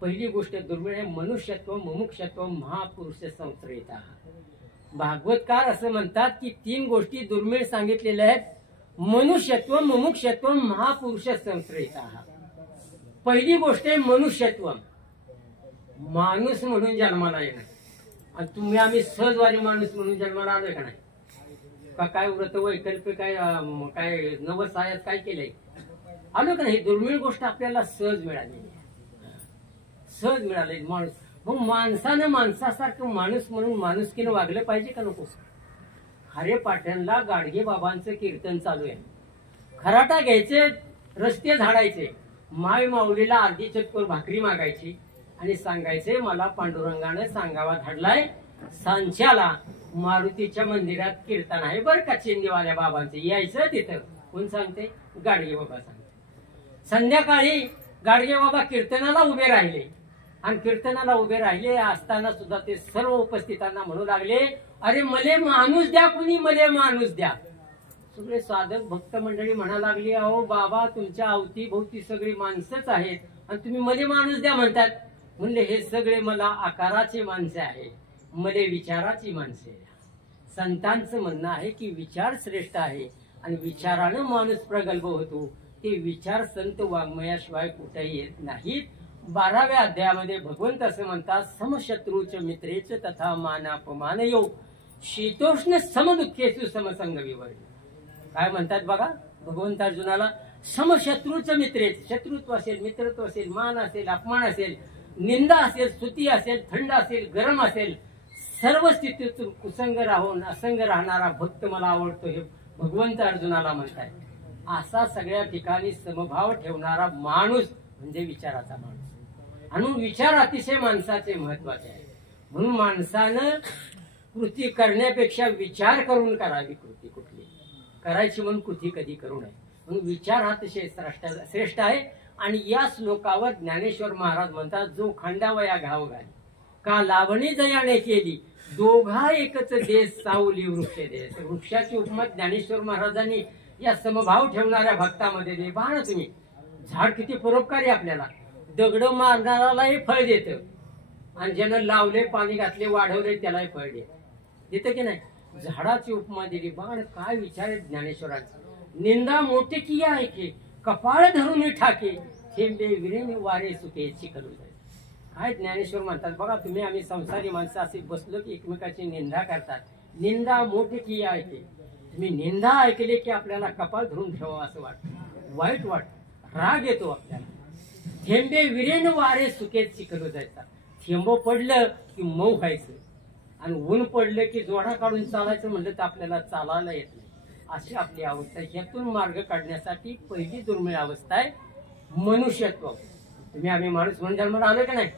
पहिली गोष्ट दुर्मिळ आहे मनुष्यत्व, मुमुक्षत्व, महापुरुष संश्रयता. भागवतकार असं म्हणतात की 3 गोष्टी दुर्मिळ सांगितलेल्या आहेत. मनुष्यत्व, मुमुक्षत्व, महापुरुष संश्रयता. पहिली गोष्ट आहे मनुष्यत्व, माणूस म्हणून जन्माला येणं. आणि तुम्ही आम्ही सहजवारी माणूस म्हणून जन्माला आलोय का नाही? का काय व्रत वैकल्प काय नवसायात काय केलंय? आलो का नाही? दुर्मिळ गोष्ट आपल्याला सहज मिळालेली आहे, सहज मिळाले माणूस. मग माणसानं माणसासारखं माणूस म्हणून माणुसकीनं वागलं पाहिजे का नको? खारे पाटणला गाडगे बाबांचं कीर्तन चालू आहे. खराटा घ्यायचे, रस्ते झाडायचे, माय माऊलीला अर्धी चतकोर भाकरी मागायची आणि सांगायचे मला पांडुरंगानं सांगावा धाडलाय सांच्याला मारुतीच्या मंदिरात कीर्तन आहे बरं का चिंदीवाल्या बाबांचे, यायचं तिथं. कोण सांगते? गाडगे बाबा सांगते. संध्याकाळी गाडगे बाबा कीर्तनाला उभे राहिले आणि कीर्तनाला उभे राहिले असताना सुद्धा ते सर्व उपस्थितांना म्हणू लागले, अरे मले माणूस द्या, कुणी मले माणूस द्या. सगळे साधक भक्त मंडळी म्हणा लागली, अहो बाबा तुमच्या अवतीभोवती सगळी माणसंच आहेत आणि तुम्ही मले माणूस द्या म्हणतात. म्हणले हे सगळे मला आकाराचे माणसे आहे, मले विचाराची माणसे. संतांचं म्हणणं आहे की विचार श्रेष्ठ आहे आणि विचारानं माणूस प्रगल्भ होतो. ते विचार संत वाङ्मयाशिवाय कुठेही येत नाहीत. 12व्या अध्यायामध्ये भगवंत असं म्हणतात, समशत्रूच मित्रेच तथा मानापमान यो शीतोष्ण समदुःखेसु समसंग विवर्य. काय म्हणतात बघा भगवंत अर्जुनाला? समशत्रूच मित्रेच, शत्रुत्व असेल, मित्रत्व असेल, मान असेल, अपमान असेल, निंदा असेल, स्तुती असेल, थंड असेल, गरम असेल, सर्व स्थितीतून कुसंग राहून असंग राहणारा भक्त मला आवडतो हे भगवंत अर्जुनाला म्हणतात. असा सगळ्या ठिकाणी समभाव ठेवणारा माणूस म्हणजे विचाराचा माणूस. आणि विचार अतिशय माणसाचे महत्वाचे आहे. म्हणून माणसानं कृती करण्यापेक्षा विचार करून करावी. कृती कुठली करायची म्हणून कृती कधी करू नये. म्हणून विचार हा अतिशय श्रेष्ठ आहे. आणि या श्लोकावर ज्ञानेश्वर महाराज म्हणतात, जो खंडावया घाव घाली का लावणी जयाने केली, दोघा एकच देश सावली वृक्ष देश. वृक्षाची उपमा ज्ञानेश्वर महाराजांनी या समभाव ठेवणाऱ्या भक्तामध्ये दे. पहा ना तुम्ही, झाड किती परोपकारी आपल्याला. दगड मारणारालाही फळ देतं आणि ज्यानं लावले, पाणी घातले, वाढवले त्यालाही फळ देतं की नाही? झाडाची उपमा दिली. बघा काय विचार आहे ज्ञानेश्वरांचा. निंदा मोठे किया आहे की कपाळ धरून ठाके, थेंबे विरेने वारे सुके चिखल. काय ज्ञानेश्वर म्हणतात बघा, तुम्ही आम्ही संसारी माणसं असे बसलो की एकमेकाची निंदा करतात. निंदा मोठी की ऐके, तुम्ही निंदा ऐकले की आपल्याला कपाळ धरून ठेवावं असं वाटतं, वाईट वाटतं, राग येतो आपल्याला. थेंबे विरेन वारे सुकेत चिखल जायचा. थेंब पडलं की मऊ व्हायचं आणि ऊन पडलं की जोडा काढून चालायचं म्हणलं तर आपल्याला चालायला येत नाही. अशी आपली अवस्था आहे. ह्यातून मार्ग काढण्यासाठी पहिली दुर्मिळ अवस्था आहे मनुष्यत्व. तुम्ही आम्ही माणूस म्हणून जन्माला आलो का नाही?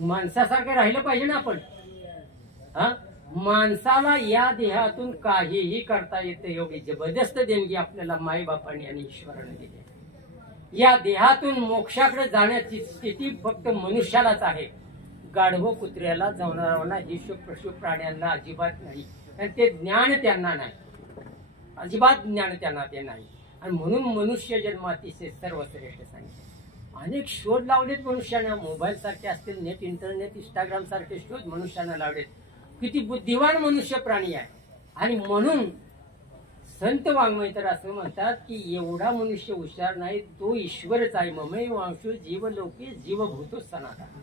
माणसासारखं राहिलं पाहिजे ना आपण. माणसाला या देहातून काहीही करता येतं, एवढी जबरदस्त देणगी आपल्याला माईबापांनी आणि ईश्वराने दिली. या देहातून मोक्षाकडे जाण्याची स्थिती फक्त मनुष्यालाच आहे. गाढव कुत्र्याला, जनावरांना, हिशू पशु प्राण्यांना अजिबात नाही. आणि ते ज्ञान त्यांना नाही, अजिबात ज्ञान त्यांना ते नाही. आणि म्हणून मनुष्य जन्म अतिशय सर्वश्रेष्ठ सांगितले. अनेक शोध लावलेत मनुष्यानं, मोबाईल सारखे असतील, नेट, इंटरनेट, इंस्टाग्राम सारखे शोध मनुष्यानं लावलेत. किती बुद्धिवान मनुष्य प्राणी आहे. आणि म्हणून संत वाङ्मय तर असं म्हणतात की एवढा मनुष्य हुशार नाही, तो ईश्वरच आहे. ममै वांशो जीव लोके जीवभूतो सनातन.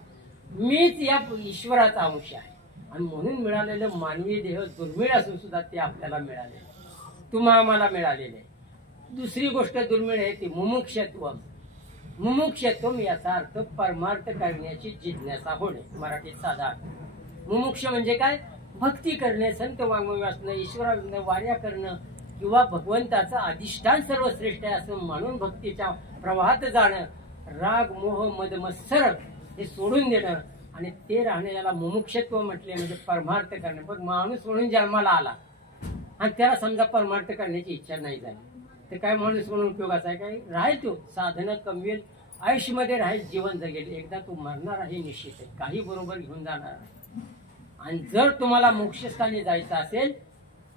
मीच या ईश्वराचा अंश आहे. आणि म्हणून मिळालेलं मानवी देह दुर्मिळ असून सुद्धा ते आपल्याला मिळाले, तुम्हा आम्हाला मिळालेले. दुसरी गोष्ट दुर्मिळ आहे ती मुमुक्षत्व. मुमुक्षत्व याचा अर्थ परमार्थ करण्याची जिज्ञासा होणे, मराठीत साधा अर्थ. मुमुक्ष म्हणजे काय? भक्ती करणे, संत वाङ्मय वाचणं, ईश्वराविषयी वाऱ्या करणं किंवा भगवंताचं अधिष्ठान सर्वश्रेष्ठ आहे असं मानून भक्तीच्या प्रवाहात जाणं. राग, मोह, मद, मत्सर हे सोडून देणं आणि ते राहणं, याला मुमुक्षत्व म्हटले. म्हणजे परमार्थ करणे. पण माणूस म्हणून जन्माला आला आणि त्याला समजा परमार्थ करण्याची इच्छा नाही झाली तर काय माणूस म्हणून उपयोगाचा आहे? काय राहील तो साधनं कमवेल, आयुष्यामध्ये राहील, जीवन जगेल. एकदा तू मरणार आहे निश्चित आहे, काही बरोबर घेऊन जाणार आहे. आणि जर तुम्हाला मोक्षस्थानी जायचं असेल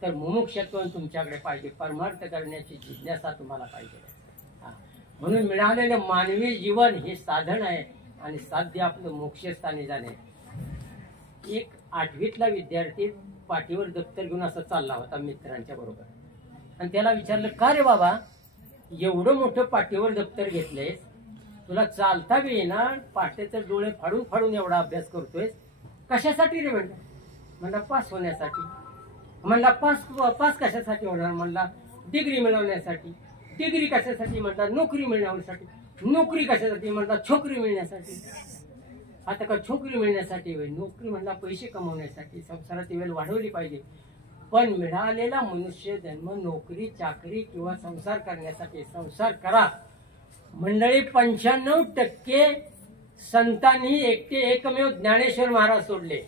तर मुमुक्षत्व तुमच्याकडे पाहिजे, परमार्थ करण्याची जिज्ञासा तुम्हाला पाहिजे. म्हणून मिळालेलं मानवी जीवन हे साधन आहे आणि साध्य आपलं मोक्षस्थानी जाणे. एक 8वीतला विद्यार्थी पाठीवर दप्तर घेऊन असं चालला होता मित्रांच्या बरोबर. आणि त्याला विचारलं, का रे बाबा एवढं मोठं पाठीवर दप्तर घेतलंयस, तुला चालता बी येणार, पाठीचे डोळे फाडून फाडून एवढा अभ्यास करतोय, कशासाठी रे? म्हणला पास होण्यासाठी. म्हणला पास कशासाठी होणार? म्हणला डिग्री मिळवण्यासाठी. डिग्री कशासाठी? म्हणला नोकरी मिळवण्यासाठी. नोकरी कशासाठी? म्हणला छोकरी मिळण्यासाठी. आता का छोकरी मिळण्यासाठी वेळ? नोकरी म्हणला पैसे कमवण्यासाठी, संसाराची वेळ वाढवली पाहिजे. पण मिळालेला मनुष्य जन्म नोकरी, चाकरी किंवा संसार करण्यासाठी. संसार करा मंडळी. 95% संतांनी एकमेव ज्ञानेश्वर महाराज सोडले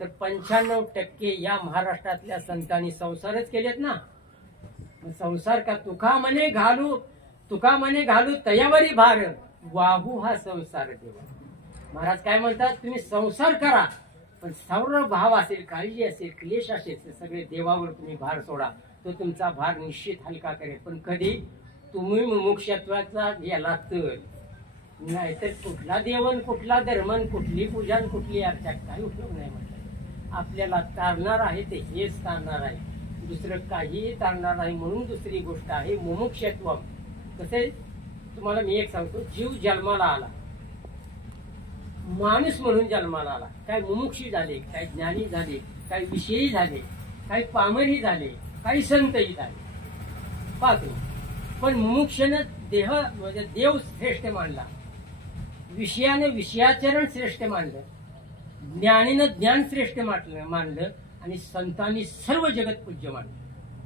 तर 95% या महाराष्ट्रातल्या संतांनी संसारच केलेत ना. संसार का तुका म्हणे घालू तयावरी भार, वाहू हा संसार देवा. महाराज काय म्हणतात? तुम्ही संसार करा पण सर्व भाव असेल, काळजी असेल, क्लेश असेल, सगळे देवावर तुम्ही भार सोडा, तो तुमचा भार निश्चित हलका करेल. पण कधी? तुम्ही मुमुक्षत्वाचा गेला तर. नाहीतर कुठला देवन, कुठला धर्मन, कुठली पूजन, कुठली अर्चा, काही उपयोग नाही. म्हटलं आपल्याला तारणार आहे ते हेच तारणार आहे, दुसरं काहीही तारणार नाही. म्हणून दुसरी गोष्ट आहे मुमुक्षत्व. कसे? तुम्हाला मी एक सांगतो. जीव जन्माला आला, माणूस म्हणून जन्माला आला. काय मुमुक्षी झाले, काही ज्ञानी झाले, काही विषयी झाले, काही पामरी झाले, काही संतही झाले, पाहतो. पण मुमुक्षानं देह म्हणजे देव श्रेष्ठ मानला, विषयाने विषयाचरण श्रेष्ठ मानलं, ज्ञानीनं ज्ञान श्रेष्ठ मानलं आणि संतांनी सर्व जगत पूज्य मानलं.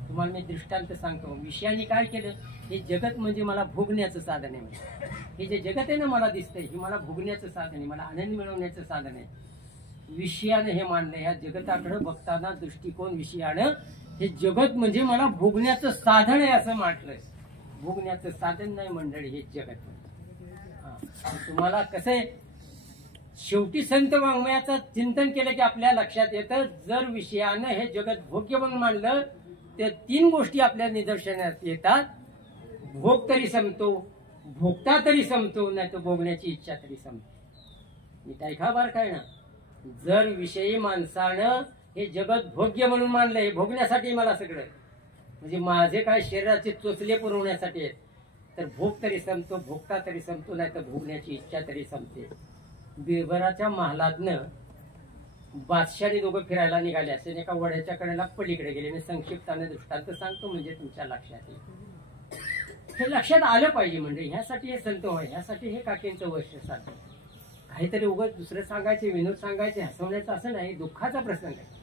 तुम्हाला मी दृष्टांत सांगतो. विषयाने काय केलं? हे जगत म्हणजे मला भोगण्याचं साधन आहे. हे जे जगत आहे ना मला दिसतंय, हे मला भोगण्याचं साधन आहे, मला आनंद मिळवण्याचं साधन आहे. विषयानं हे मानलं. ह्या जगताकडे बघताना दृष्टिकोन विषयानं हे जगत म्हणजे मला भोगण्याचं साधन आहे असं म्हटलंय. भोगण्याचं साधन नाही मंडळी हे जगत. तुम्हाला कसं आहे? शेवटी संत वाङ्मयाचं चिंतन केलं की आपल्या लक्षात येतं, जर विषयानं हे जगत भोग्य म्हणून मानलं तर 3 गोष्टी आपल्या निदर्शनात येतात. भोग तरी संपतो, भोगता तरी संपतो, नाही तर भोगण्याची इच्छा तरी संपते. मी काय बार काय ना, जर विषयी माणसानं हे जगत भोग्य म्हणून मानलं, हे भोगण्यासाठी मला सगळं म्हणजे माझे काय शरीराचे चोचले पुरवण्यासाठी आहेत, तर भोग तरी संपतो, भोगता तरी संपतो, नाही तर भोगण्याची इच्छा तरी संपते. बिरबलाच्या महालातनं बादशाही दोघं फिरायला निघाले असेल, एका वड्याच्या कडेला पलीकडे गेले. मी संक्षिप्ताने दृष्टांत सांगतो म्हणजे तुमच्या लक्षात येईल. हे लक्षात आलं पाहिजे. म्हणजे ह्यासाठी हे संत होय, ह्यासाठी हे काकींचं वर्ष साधं. काहीतरी उगाच दुसरं सांगायचे, विनोद सांगायचे, हसवण्याचं असं नाही. दुःखाचा प्रसंग आहे.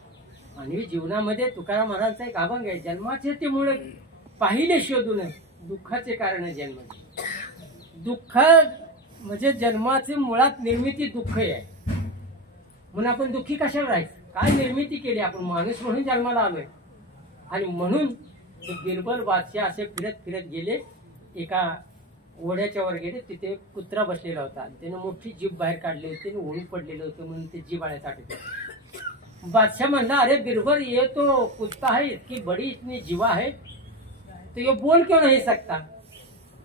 मानवी जीवनामध्ये तुकाराम महाराजांचा एक अभंग आहे, जन्माचे ते मुळे पाहिले शोधून दुःखाचे कारण जन्म. दुःख म्हणजे जन्माचे मुळात निर्मिती दुःख आहे. म्हणून आपण दुःखी कशाला राहायचं? काय निर्मिती केली आपण? माणूस म्हणून जन्माला आलोय. आणि म्हणून बिरबल बादशाह असे फिरत फिरत गेले, एका ओढ्याच्या वर गेले. तिथे एक कुत्रा बसलेला होता. त्याने मोठी जीभ बाहेर काढली होती आणि ओढून पडलेलं होतं म्हणून ते जिव्हाळ्यासाठी होतं. बादशाह म्हणला, अरे बिरबल, ये तो कुत्ता है, इतनी बड़ी इतनी जीवा है, तो ये बोल क्यों नहीं सकता?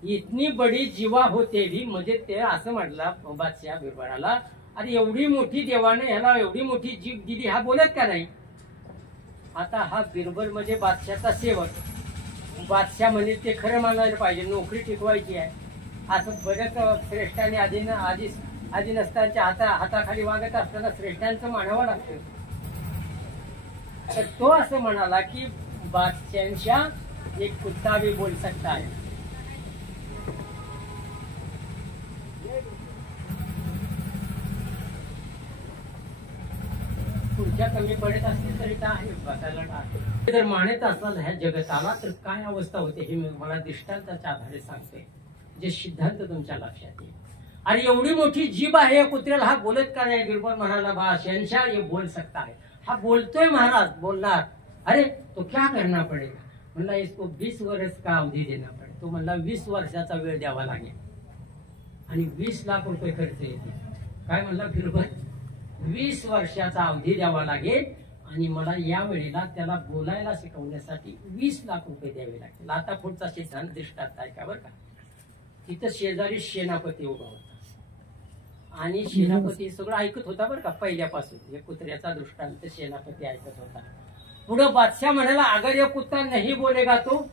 इतनी बड़ी जीवा होते भी. म्हणजे ते असं म्हटला बादशाह बिरबलाला, अरे एवढी मोठी देवाने ह्याला एवढी मोठी जीभ दिली, हा बोलत का नाही? आता हा बिरबल म्हणजे बादशाहचा सेवक. बादशाह म्हणजे ते खरं मानायला पाहिजे, नोकरी टिकवायची आहे. असं बऱ्याच श्रेष्ठांनी आधी नसताना हाताखाली वागत असताना श्रेष्ठांचं मानावं लागतं. तर तो असं म्हणाला की बादशाह एक कुत्ता भी बोल सकता है. पुढच्या कमी पडत असतील तरी काय आहे, बसायला टाक. जर मानत असाल ह्या जगताला तर काय अवस्था होते हे मी मला दृष्टांताच्या आधारे सांगते, जे सिद्धांत तुमच्या लक्षात येईल. अरे एवढी मोठी जीभ आहे या कुत्र्याला, हा बोलत का नाही? बिरबल म्हणाला, बा शहनशाह ये बोल सकता है. हा बोलतोय महाराज, बोलणार. अरे तो क्या करना पडेगा? म्हणला, इसको 20 वर्ष का अवधी देना पडेल. तो म्हणला 20 वर्षाचा वेळ द्यावा लागेल आणि 20 लाख रुपये खर्च येतील. काय म्हणला बिरबल? 20 वर्षाचा अवधी द्यावा लागेल आणि मला या वेळेला त्याला बोलायला शिकवण्यासाठी 20 लाख रुपये द्यावे लागतील. आता पुढचा सिद्धांत दृष्टांत आहे का बरं का. तिथं शेजारी सेनापती उभा होता आणि सेनापती सगळं ऐकत होता बरं का पहिल्यापासून. हे कुत्र्याचा दृष्टांत सेनापती ऐकत होता. पुढे बादशाह म्हणाला, अगर ये कुत्ता नहीं बोलेगा तो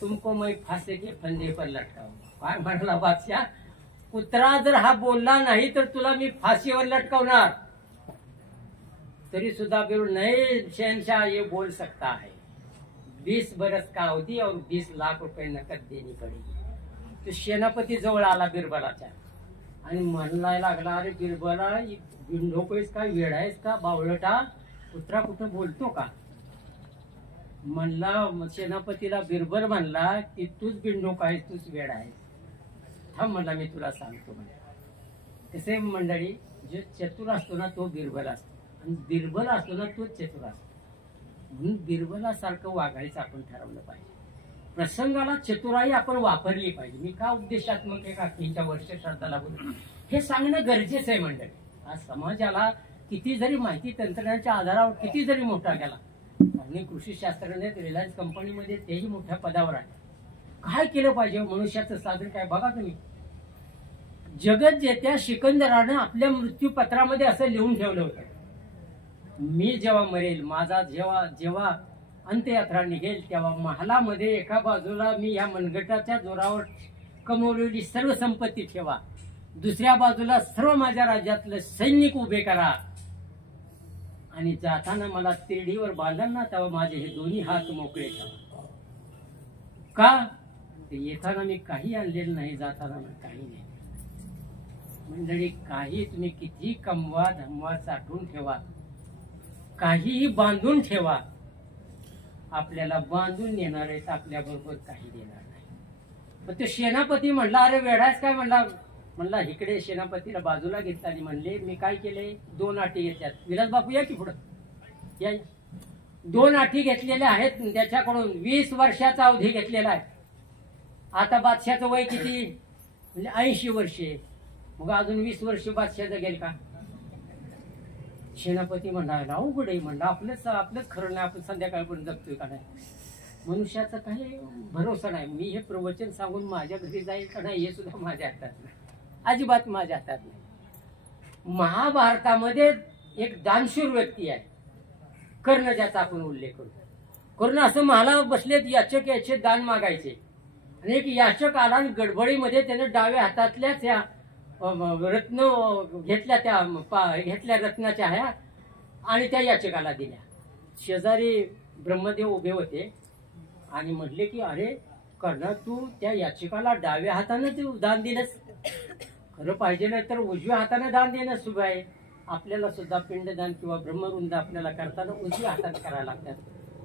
तुमको मैं फांसी के फंदे पर लटकाऊंगा. काय म्हणाला बादशाह? कुत्रा जर हा बोलला नाही तर तुला मी फाशीवर लटकवणार. तरी सुद्धा बिरबल, नहीं शहनशाह ये बोल सकता है, 20 बरस का अवधी और 20 लाख रुपए नकद देनी पडेगी. तो सेनापती जवळ आला बिरबलाच्या आणि म्हणायला लागला, अरे बिरबला, बिनडोकईस का, वेड आहेस का, बावळटा, कुत्रा कुठं बोलतो का? म्हणला सेनापतीला बिरबल म्हणला की तूच बिनडोक आहेस, तूच वेड आहेस. थांब म्हणला, मी तुला सांगतो. कसे मंडळी, जो चतुर असतो ना तो बिरबल असतो आणि बिरबल असतो ना तोच चतुर असतो. म्हणून बिरबलासारखं वागायचं आपण ठरवलं पाहिजे. प्रसंगाला चतुराई आपण वापरली पाहिजे. मी का उद्देशात्मक आहे काकींच्या वर्ष श्राद्धाला बोलतो हे सांगणं गरजेचं आहे मंडळी. आज समाजाला किती जरी माहिती तंत्रज्ञानाच्या आधारावर किती जरी मोठा गेला, आणि कृषी शास्त्रज्ञ रिलायन्स कंपनीमध्ये तेही मोठ्या पदावर आहे. काय केलं पाहिजे? मनुष्याचं साधन काय बघा तुम्ही. जगत जेत्या सिकंदरानं आपल्या मृत्यूपत्रामध्ये असं लिहून ठेवलं होतं, मी जेव्हा मरेल, माझा जेव्हा अंत्ययात्रा निघेल तेव्हा महालामध्ये एका बाजूला मी या मनगटाच्या जोरावर कमवलेली सर्व संपत्ती ठेवा, दुसऱ्या बाजूला सर्व माझ्या राज्यातले सैनिक उभे करा आणि जाताना मला तिरडीवर बांधल ना तेव्हा माझे हे दोन्ही हात मोकळे ठेवा. का? येताना मी काही आणलेलं नाही, जाताना मी काही नाही. मंडळी, काही तुम्ही किती कमवा धमवा साठवून ठेवा, काहीही बांधून ठेवा, आपल्याला बांधून नेणार आहेत, आपल्या बरोबर काही देणार नाही. पण तो सेनापती म्हणला, अरे वेडायच काय? म्हणला इकडे. सेनापतीला बाजूला घेतला आणि म्हणले, मी काय केले? 2 अटी घेतल्यात. विलास बापू या की पुढं या. 2 अटी घेतलेल्या आहेत त्याच्याकडून. 20 वर्षाचा अवधी घेतलेला आहे. आता बादशाचं वय किती? म्हणजे 80 वर्षे. मग अजून 20 वर्ष बादशाह जगेल का? सेनापती म्हणाला, अवघड आहे. म्हणलं आपलंच खरं नाही, आपण संध्याकाळपर्यंत जगतोय का नाही? मनुष्याचा काही भरोसा नाही. मी हे प्रवचन सांगून माझ्या घरी जाईल का नाही हे सुद्धा माझ्या हातात नाही, अजिबात माझ्या हातात नाही. महाभारतामध्ये एक दानशूर व्यक्ती आहे कर्ण, ज्याचा आपण उल्लेख करतो. कर्ण असं महालावर बसलेत, याचक याचे दान मागायचे आणि एक याचक आला आणि गडबडीमध्ये त्याने डाव्या हातातल्याच या रत्न घेतल्या, घेतल्या रत्नाच्या ह्या आणि त्या याचकाला दिल्या. शेजारी ब्रह्मदेव उभे होते आणि म्हटले की अरे कर्णा, तू त्या याचकाला डाव्या हाताने तू दान दिलंस. खरं पाहिजे ना तर उजव्या हाताने दान देणं शुभ आहे. आपल्याला सुद्धा पिंडदान किंवा ब्रह्मरुंद आपल्याला करताना उजव्या हाताने करायला लागतात.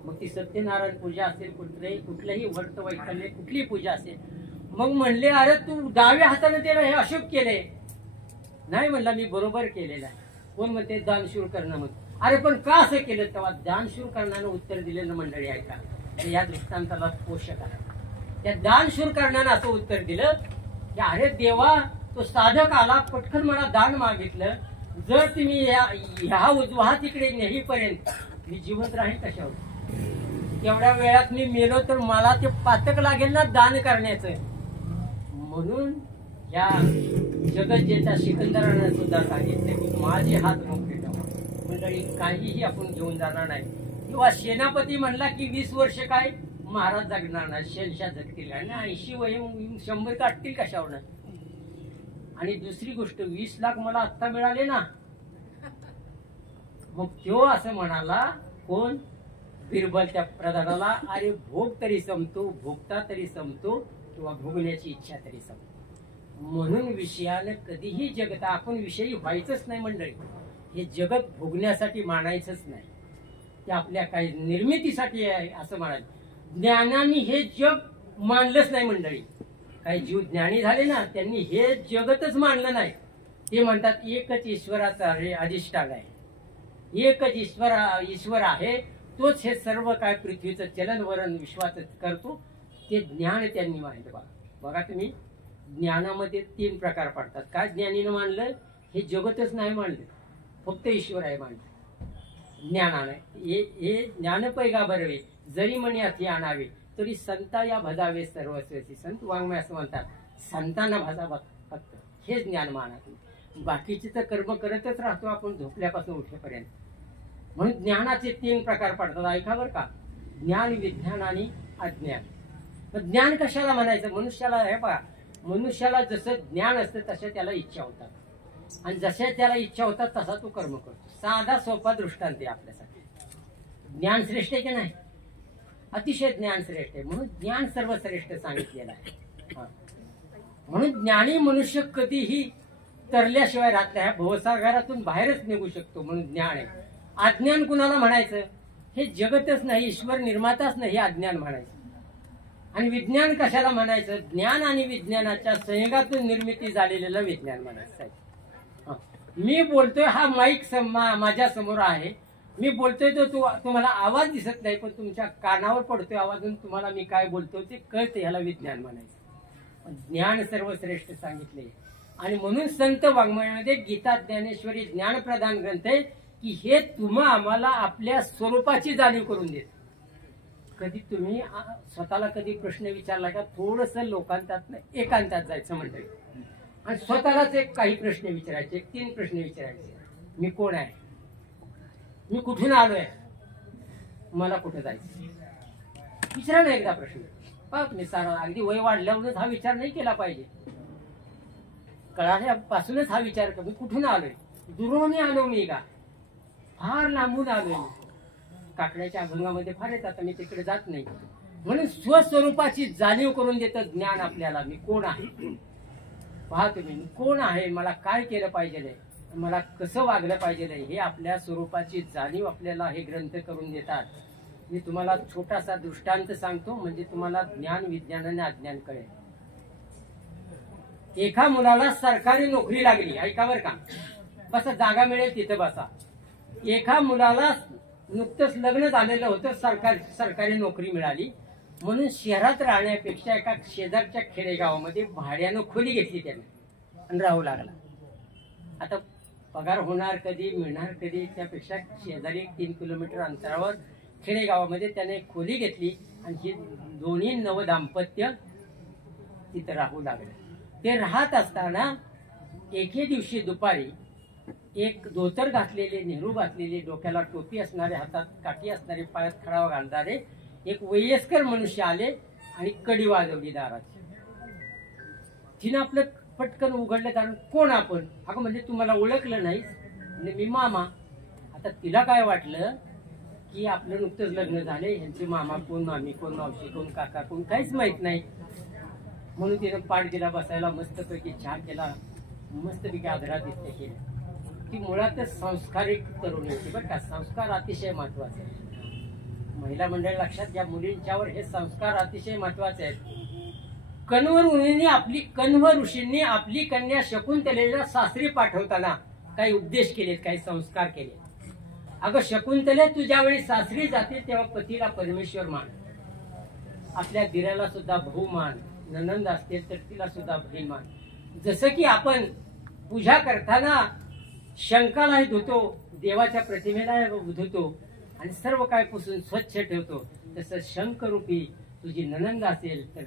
मग ती सत्यनारायण पूजा असेल, कुठल्याही व्रत वैकल्य कुठलीही पूजा असेल. मग म्हणले अरे तू डाव्या हाताने दिलं, हे अशुभ केले. नाही म्हणला मी बरोबर केलेलं आहे. कोण म्हणते दानशूर करणं म्हणते. अरे पण का असं केलं? तेव्हा दानशूर करण्यानं उत्तर दिलेलं मंडळी ऐका, या दृष्टांताला पोषक आहे. त्या दानशूर करण्यानं असं उत्तर दिलं की अरे देवा, तो साधक आला, पटकन मला दान मागितलं. जर तुम्ही ह्या उजवा तिकडे नेहीपर्यंत मी जिवंत राहील कशावर? तेवढ्या वेळात मी मेलो तर मला ते पातक लागेल ना दान करण्याचं. म्हणून या जगज्जेच्या सिकंदरानं सुद्धा सांगितलं की माझे हात मोकळे ठेवा. मंडळी काहीही आपण घेऊन जाणार नाही. किंवा सेनापती म्हणला की 20 वर्ष काय महाराज जगणार नाही, शेनशाह जगतील काय ना, 80 वय 100 काटतील कशावर? आणि दुसरी गोष्ट 20 लाख मला आत्ता मिळाले ना. मग तो असं म्हणाला, कोण? बिरबल त्या प्रधानाला, अरे भोग तरी संपतो, भोगता तरी संपतो, किंवा भोगण्याची इच्छा तरी संपतो. म्हणून विषयानं कधीही जगत आपण विषयी व्हायचंच नाही मंडळी. हे जगत भोगण्यासाठी मानायचंच नाही, ते आपल्या काही निर्मितीसाठी आहे असं म्हणाले. ज्ञानाने हे जग मानलंच नाही मंडळी. काही जीव ज्ञानी झाले ना, त्यांनी हे जगतच मानलं नाही. ते म्हणतात एकच ईश्वराचा अधिष्ठान आहे, एकच ईश्वर आहे, तोच हे सर्व काय पृथ्वीचं चलनवरण विश्वाचं करतो. ते ज्ञान त्यांनी मानलं. बघा तुम्ही, ज्ञानामध्ये 3 प्रकार पडतात. काय ज्ञानीनं मानलं? हे जगतच नाही मानलं, फक्त ईश्वर आहे मानलं ज्ञानानं. हे ज्ञान पैगा बरवे, जरी म्हणे अति आणावे, तरी संता या भजावे सर्वस्वची. संत वाङ्मय असं म्हणतात, संतांना भजा फक्त, हे ज्ञान माना. बाकीचे तर कर्म करतच राहतो आपण झोपल्यापासून उठेपर्यंत. म्हणून ज्ञानाचे 3 प्रकार पडतात. ऐका बरं का, ज्ञान, विज्ञान आणि अज्ञान. ज्ञान कशाला म्हणायचं? मनुष्याला हे पहा, मनुष्याला जसं ज्ञान असतं तशा त्याला इच्छा होतात, आणि जशा त्याला इच्छा होतात तसा तो कर्म करतो. साधा सोपा दृष्टांत आहे आपल्यासाठी. ज्ञान श्रेष्ठ आहे की नाही? अतिशय ज्ञान श्रेष्ठ आहे. म्हणून ज्ञान सर्वश्रेष्ठ सांगितलेलं आहे. म्हणून ज्ञानी मनुष्य कधीही तरल्याशिवाय राहत नाही, भवसागरातून बाहेरच निघू शकतो. म्हणून ज्ञान आहे. अज्ञान कुणाला म्हणायचं? हे जगतच नाही, ईश्वर निर्माताच नाही, हे अज्ञान म्हणायचं. आणि विज्ञान कशाला म्हणायचं? ज्ञान आणि विज्ञानाच्या संयोगातून निर्मिती झालेलं विज्ञान म्हणायचं. मी बोलतोय, हा माईक माझ्या समोर आहे, मी बोलतोय तो तुम्हाला आवाज दिसत नाही, पण तुमच्या कानावर पडतोय आवाजून तुम्हाला मी काय बोलतोय ते कळते, ह्याला विज्ञान म्हणायचं. ज्ञान सर्वश्रेष्ठ सांगितले. आणि म्हणून संत वाङ्मयामध्ये गीता ज्ञानेश्वरी ज्ञानप्रधान ग्रंथ आहे की हे तुम्हा आम्हाला आपल्या स्वरूपाची जाणीव करून देत. कधी तुम्ही स्वतःला कधी प्रश्न विचारला का? थोडस लोकांतात एकांतात जायचं म्हणतोय आणि स्वतःलाच काही प्रश्न विचारायचे, 3 प्रश्न विचारायचे. मी कोण आहे? मी कुठून आलोय? मला कुठे जायचं? विचारा ना एकदा प्रश्न. मी सारा अगदी वय वाढल्यावरच हा विचार नाही केला पाहिजे. कळाल्यापासूनच हा विचार कर, मी कुठून आलोय? दुरून आलो मी का? फार लांबून आलोय मी. काकड्याच्या अभंगामध्ये फार येतात, मी तिकडे जात नाही. म्हणून स्वस्वरूपाची जाणीव करून देतं ज्ञान आपल्याला. मी कोण आहे पहा तुम्ही, मी कोण आहे, मला काय केलं पाहिजे, मला कसं वागलं पाहिजे, हे आपल्या स्वरूपाची जाणीव आपल्याला हे ग्रंथ करून देतात. मी तुम्हाला छोटासा दृष्टांत सांगतो म्हणजे तुम्हाला ज्ञान, विज्ञान आणि अज्ञान कळेल. एका मुलाला सरकारी नोकरी लागली. ऐका बरं का, बसा, जागा मिळेल तिथं बसा. एका मुलाला नुकतंच लग्न झालेलं होतं, सरकारी नोकरी मिळाली. म्हणून शहरात राहण्यापेक्षा एका शेजारच्या खेडेगावामध्ये भाड्यानं खोली घेतली त्याने आणि राहू लागला. आता पगार होणार कधी, मिळणार कधी, त्यापेक्षा शेजारी 3 किलोमीटर अंतरावर खेडेगावामध्ये त्याने खोली घेतली आणि ही दोन्ही नवदाम्पत्य तिथं राहू लागले. ते राहत असताना एके दिवशी दुपारी एक धोतर घातलेले, नेहरू घातलेले, डोक्याला टोपी असणारे, हातात काठी असणारे, पायात खडावा घालणारे एक वयस्कर मनुष्य आले आणि कडी वाजवली दाराची. तिनं आपलं पटकन उघडलं कारण कोण आपण? अगं म्हणजे तुम्हाला ओळखलं नाहीस? म्हणजे मी मामा. आता तिला काय वाटलं की आपलं नुकतंच लग्न झाले, ह्यांचे मामा कोण, मामी कोण, मावशी कोण, काका कोण काहीच माहित नाही. म्हणून तिनं पाठ दिला बसायला, मस्तपैकी चहा केला, मस्तपैकी आदरातिथ्य केलं. ती मुळातच संस्कारिक तरुणी होती बरं का. संस्कार अतिशय महत्वाचे आहेत. महिला मंडळ लक्षात घ्या, मुलींच्यावर हे संस्कार अतिशय महत्वाचे आहेत. कण्व ऋषींनी आपली कन्या शकुंतलेला सासरी पाठवताना काही उपदेश केलेत, काही संस्कार केले. अगं शकुंतले, तू ज्यावेळी सासरी जाते तेव्हा पतीला परमेश्वर मान, आपल्या दिराला सुद्धा भाऊ मान, ननंद असतील तर तिला सुद्धा बहीण मान. जसं की आपण पूजा करताना शंखालाही धुतो, देवाच्या प्रतिमेला धुतो आणि सर्व काय पुसून स्वच्छ ठेवतो, तसं शंखरूपी तुझी ननंद असेल तर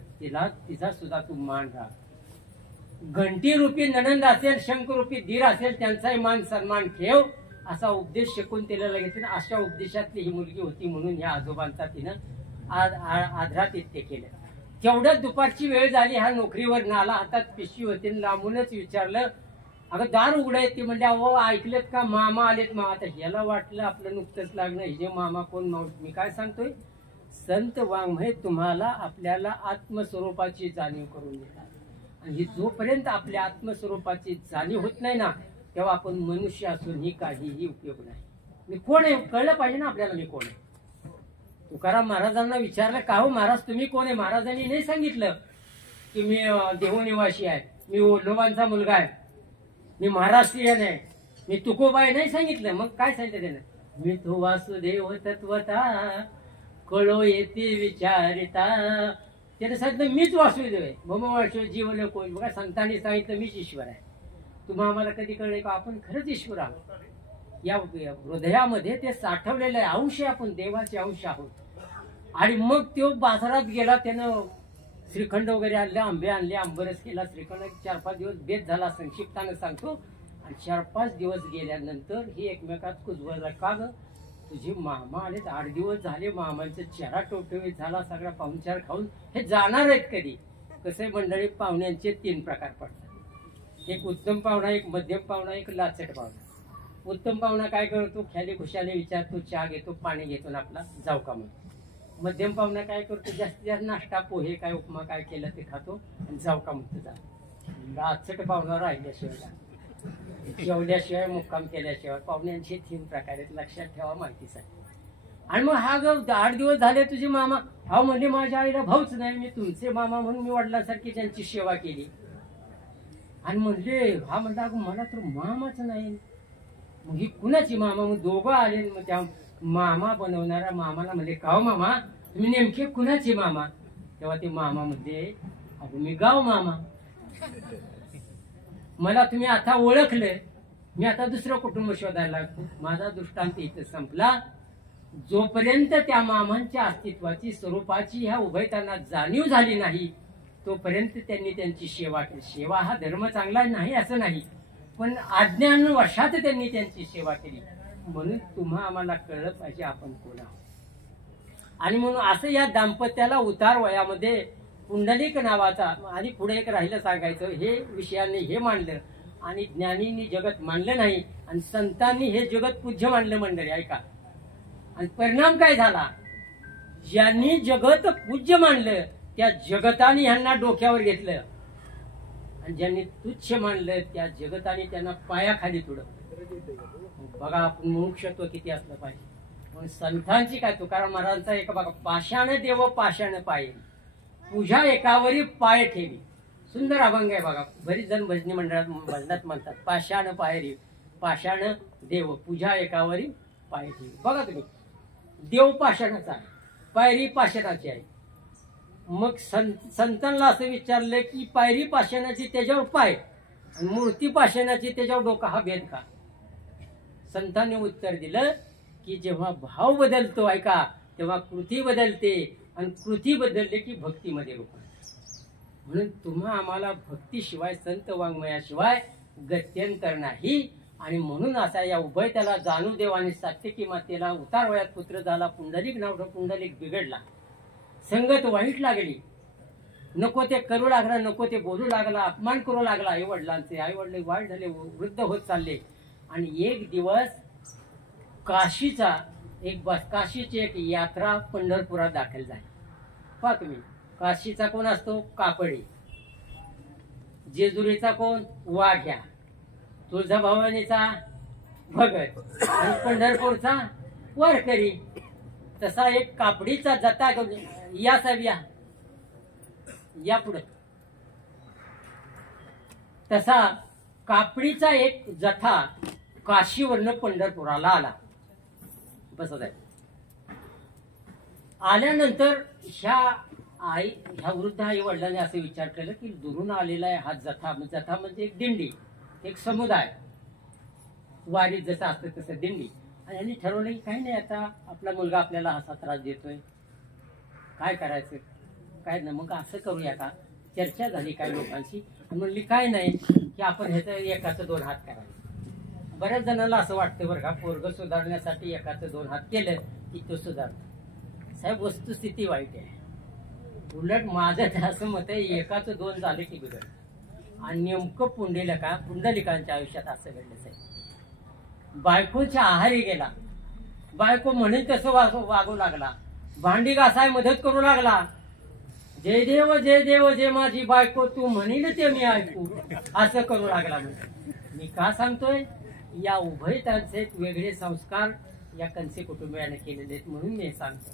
तिचा सुद्धा तू मान राख. घंटी रूपी ननंद असेल, शंखरूपी दीर असेल, त्यांचाही मान सन्मान ठेव, असा उपदेश शकुंतलेला घेतला. अशा उपदेशातली ही मुलगी होती म्हणून ह्या आजोबांचा तिनं आदरातिथ्य केलं. तेवढ्यात दुपारची वेळ झाली. हा नोकरीवर नाला, हातात पिशवी होती. लांबूनच विचारलं, अगं दार उघडाय? ती म्हणजे अहो ऐकलेत का, मामा आलेत. मग आता ह्याला वाटलं आपलं नुकतंच लागलं, हिजे मामा कोण मावशी. मी काय सांगतोय, संत वाङ्मय तुम्हाला आपल्याला आत्मस्वरूपाची जाणीव करून देतात. आणि जोपर्यंत आपल्या आत्मस्वरूपाची जाणीव होत नाही ना, तेव्हा आपण मनुष्य असूनही काहीही उपयोग नाही. मी कोण आहे कळलं पाहिजे ना आपल्याला, मी कोण आहे. तुकाराम महाराजांना विचारलं, का हो महाराज तुम्ही कोण आहे? महाराजांनी नाही सांगितलं की मी देहू निवासी आहे, मी ओलोबांचा मुलगा आहे, मी महाराष्ट्रीयन आहे, मी तुकोबाई नाही सांगितलं. मग काय सांगितलं त्यानं? मी तो वासुदेव तत्वता कळो येते विचारिता. त्याने सांगितलं मीच वासुदेव आहे, मम वासुदेव जीवल कोण. बघा संतांनी सांगितलं मीच ईश्वर आहे. तुम्हा आम्हाला कधी कळले का आपण खरंच ईश्वर आहोत? या हृदयामध्ये ते साठवलेलं आहे, अंश आहे, आपण देवाचे अंश आहोत. आणि मग तो बाजारात गेला, त्यानं श्रीखंड वगैरे आणले, आंबे आणले, आंबरस केला. श्रीखंड 4-5 दिवस बेत झाला, संक्षिप्तानं सांगतो. आणि 4-5 दिवस गेल्यानंतर ही एकमेकात कुजवला, का ग तुझे मामा आलेत, 8 दिवस झाले, मामांचा चेहरा टवटवीत झाला, सगळा पाहुणचार खाऊन हे जाणार आहेत कधी? कसे मंडळी, पाहुण्यांचे 3 प्रकार पडतात. एक उत्तम पाहुणा, एक मध्यम पाहुणा, एक लाचट पाहुणा. उत्तम पाहुणा काय करतो, ख्याली खुशाली विचारतो, चहा घेतो, पाणी घेतो ना आपला जाऊ का म्हणतो. मध्यम पाहुणा काय करतो, जास्तीत जास्त नाश्ता, पोहे, काय उपमा काय केलं ते खातो आणि जाऊ का म्हणतो जा. लाचट पाहुणा राहिल्याशिवाय, जेवल्याशिवाय, मुक्काम केल्याशिवाय. पाहुण्यांचे 3 प्रकार आहेत, लक्षात ठेवा माहितीसाठी. आणि मग हा ग 8 दिवस झाले तुझे मामा, हा म्हणजे माझ्या आईला भाऊच नाही, मी तुमचे मामा म्हणून मी वडिलांसारखी त्यांची सेवा केली. आणि म्हणले हा म्हणला, अगं मला तर मामाच नाही. मग ही कुणाची मामा? मग दोघं आले. मग त्या मामा बनवणारा मामाला म्हणले, का हो मामा तुम्ही नेमके कुणाचे मामा? तेव्हा ते मामा म्हणले, अगं मी गाव मामा. मला तुम्ही आता ओळखले, मी आता दुसरं कुटुंब शोधायला लागतो. माझा दृष्टांत इथं संपला. जोपर्यंत त्या मामांच्या अस्तित्वाची, स्वरूपाची ह्या उभयतांना जाणीव झाली नाही, तोपर्यंत त्यांनी त्यांची सेवा केली. सेवा हा धर्म चांगला नाही असं नाही, पण अज्ञान वशात त्यांनी त्यांची सेवा केली. म्हणून तुम्हा आम्हाला कळलं पाहिजे आपण कोण आहोत. आणि म्हणून असं या दाम्पत्याला उतार वयामध्ये पुंडलिक नावाचा, आधी पुढे एक राहिलं सांगायचं, हे विषयाने हे मांडलं आणि ज्ञानींनी जगत मानलं नाही आणि संतांनी हे जगत पूज्य मानलं. मंडळी ऐका, आणि परिणाम काय झाला, ज्यांनी जगत पूज्य मानलं त्या जगताने ह्यांना डोक्यावर घेतलं आणि ज्यांनी तुच्छ मानलं त्या जगताने त्यांना पायाखाली तुडवलं. बघा आपण मुमुक्षत्व किती असलं पाहिजे. म्हणून संतांची काय, तुकाराम महाराजांचा एक बघा, पाषाण देव पाषाण पाये, पूजा एकावरी पाय ठेवी. सुंदर अभंग आहे बघा. बरीच जण भजनी मंडळात भजनात म्हणतात, पाषाण पायरी, पाषाण देव, पूजा एकावरी पाय ठेवी. बघा तुम्ही, देव पाषाणाचा आहे, पायरी पाषाणाची आहे. मग संतांना असं विचारलं की पायरी पाषाणाची त्याच्यावर पाय आणि मूर्ती पाषाणाची त्याच्यावर डोका, हा भेद का? संतांनी उत्तर दिलं की जेव्हा भाव बदलतो ऐका, तेव्हा कृती बदलते आणि कृती बदलले की भक्तीमध्ये रूपांतर. म्हणून तुम्हा आम्हाला भक्तीशिवाय, संत वाङ्मयाशिवाय गत्यंतर नाही. आणि म्हणून असा या उभय त्याला जाणू देवाने सात्यकी मातेला उतार वयात पुत्र झाला. पुंडलिक नाव पुंडलिक बिघडला, संगत वाईट लागली. नको ते करू लागला, नको ते बोलू लागला, अपमान करू लागला आई वडिलांचे. आई वडील वाईट झाले, वृद्ध होत चालले. आणि एक दिवस काशीची एक यात्रा पंढरपुरात दाखल झाली. पहा तुम्ही, काशीचा कोण असतो? कापडी. जेजुरीचा कोण? वाघ्या. तुळजाभवानीचा भगत. आणि पंढरपूरचा वारकरी. तसा एक कापडीचा जथा, या साहेब या पुढे. तसा कापडीचा एक जथा काशीवरनं पंढरपुराला आला. बसत आहे. आल्यानंतर ह्या वृद्ध आई वडिलांनी असं विचार केला की दुरून आलेला आहे हा जथा. जथा म्हणजे एक दिंडी, एक समुदाय. वारीत जसं असतं तसं दिंडी. आणि यांनी ठरवलं की काही नाही, आता आपला मुलगा आपल्याला असा त्रास देतोय, काय करायचं, काय नाही. मग असं करूया का? चर्चा झाली काही लोकांशी. म्हणली काय नाही की आपण ह्याचं एकाचं 2 हात करायचं. बऱ्याच जणांना असं वाटतं बरं का, पोरग सुधारण्यासाठी एकाचं 2 हात केलं की तो सुधारतो. साहेब, वस्तुस्थिती वाईट आहे. उलट माझं असं मत आहे, एकाचं 2 झालं की बिघडलं. आणि नेमकं पुंडलिकांच्या आयुष्यात असं घडलं साहेब. बायकोच्या आहारी गेला. बायको म्हणेल तसं वागू लागला. भांडी घासाय मदत करू लागला. जय देव जय देव जय माझी बायको, तू म्हणील ते मी ऐकू, असं करू लागला. मी का सांगतोय? या उभयतांचे वेगळे संस्कार या कंसे कुटुंबियाने केलेले आहेत, म्हणून मी सांगतो.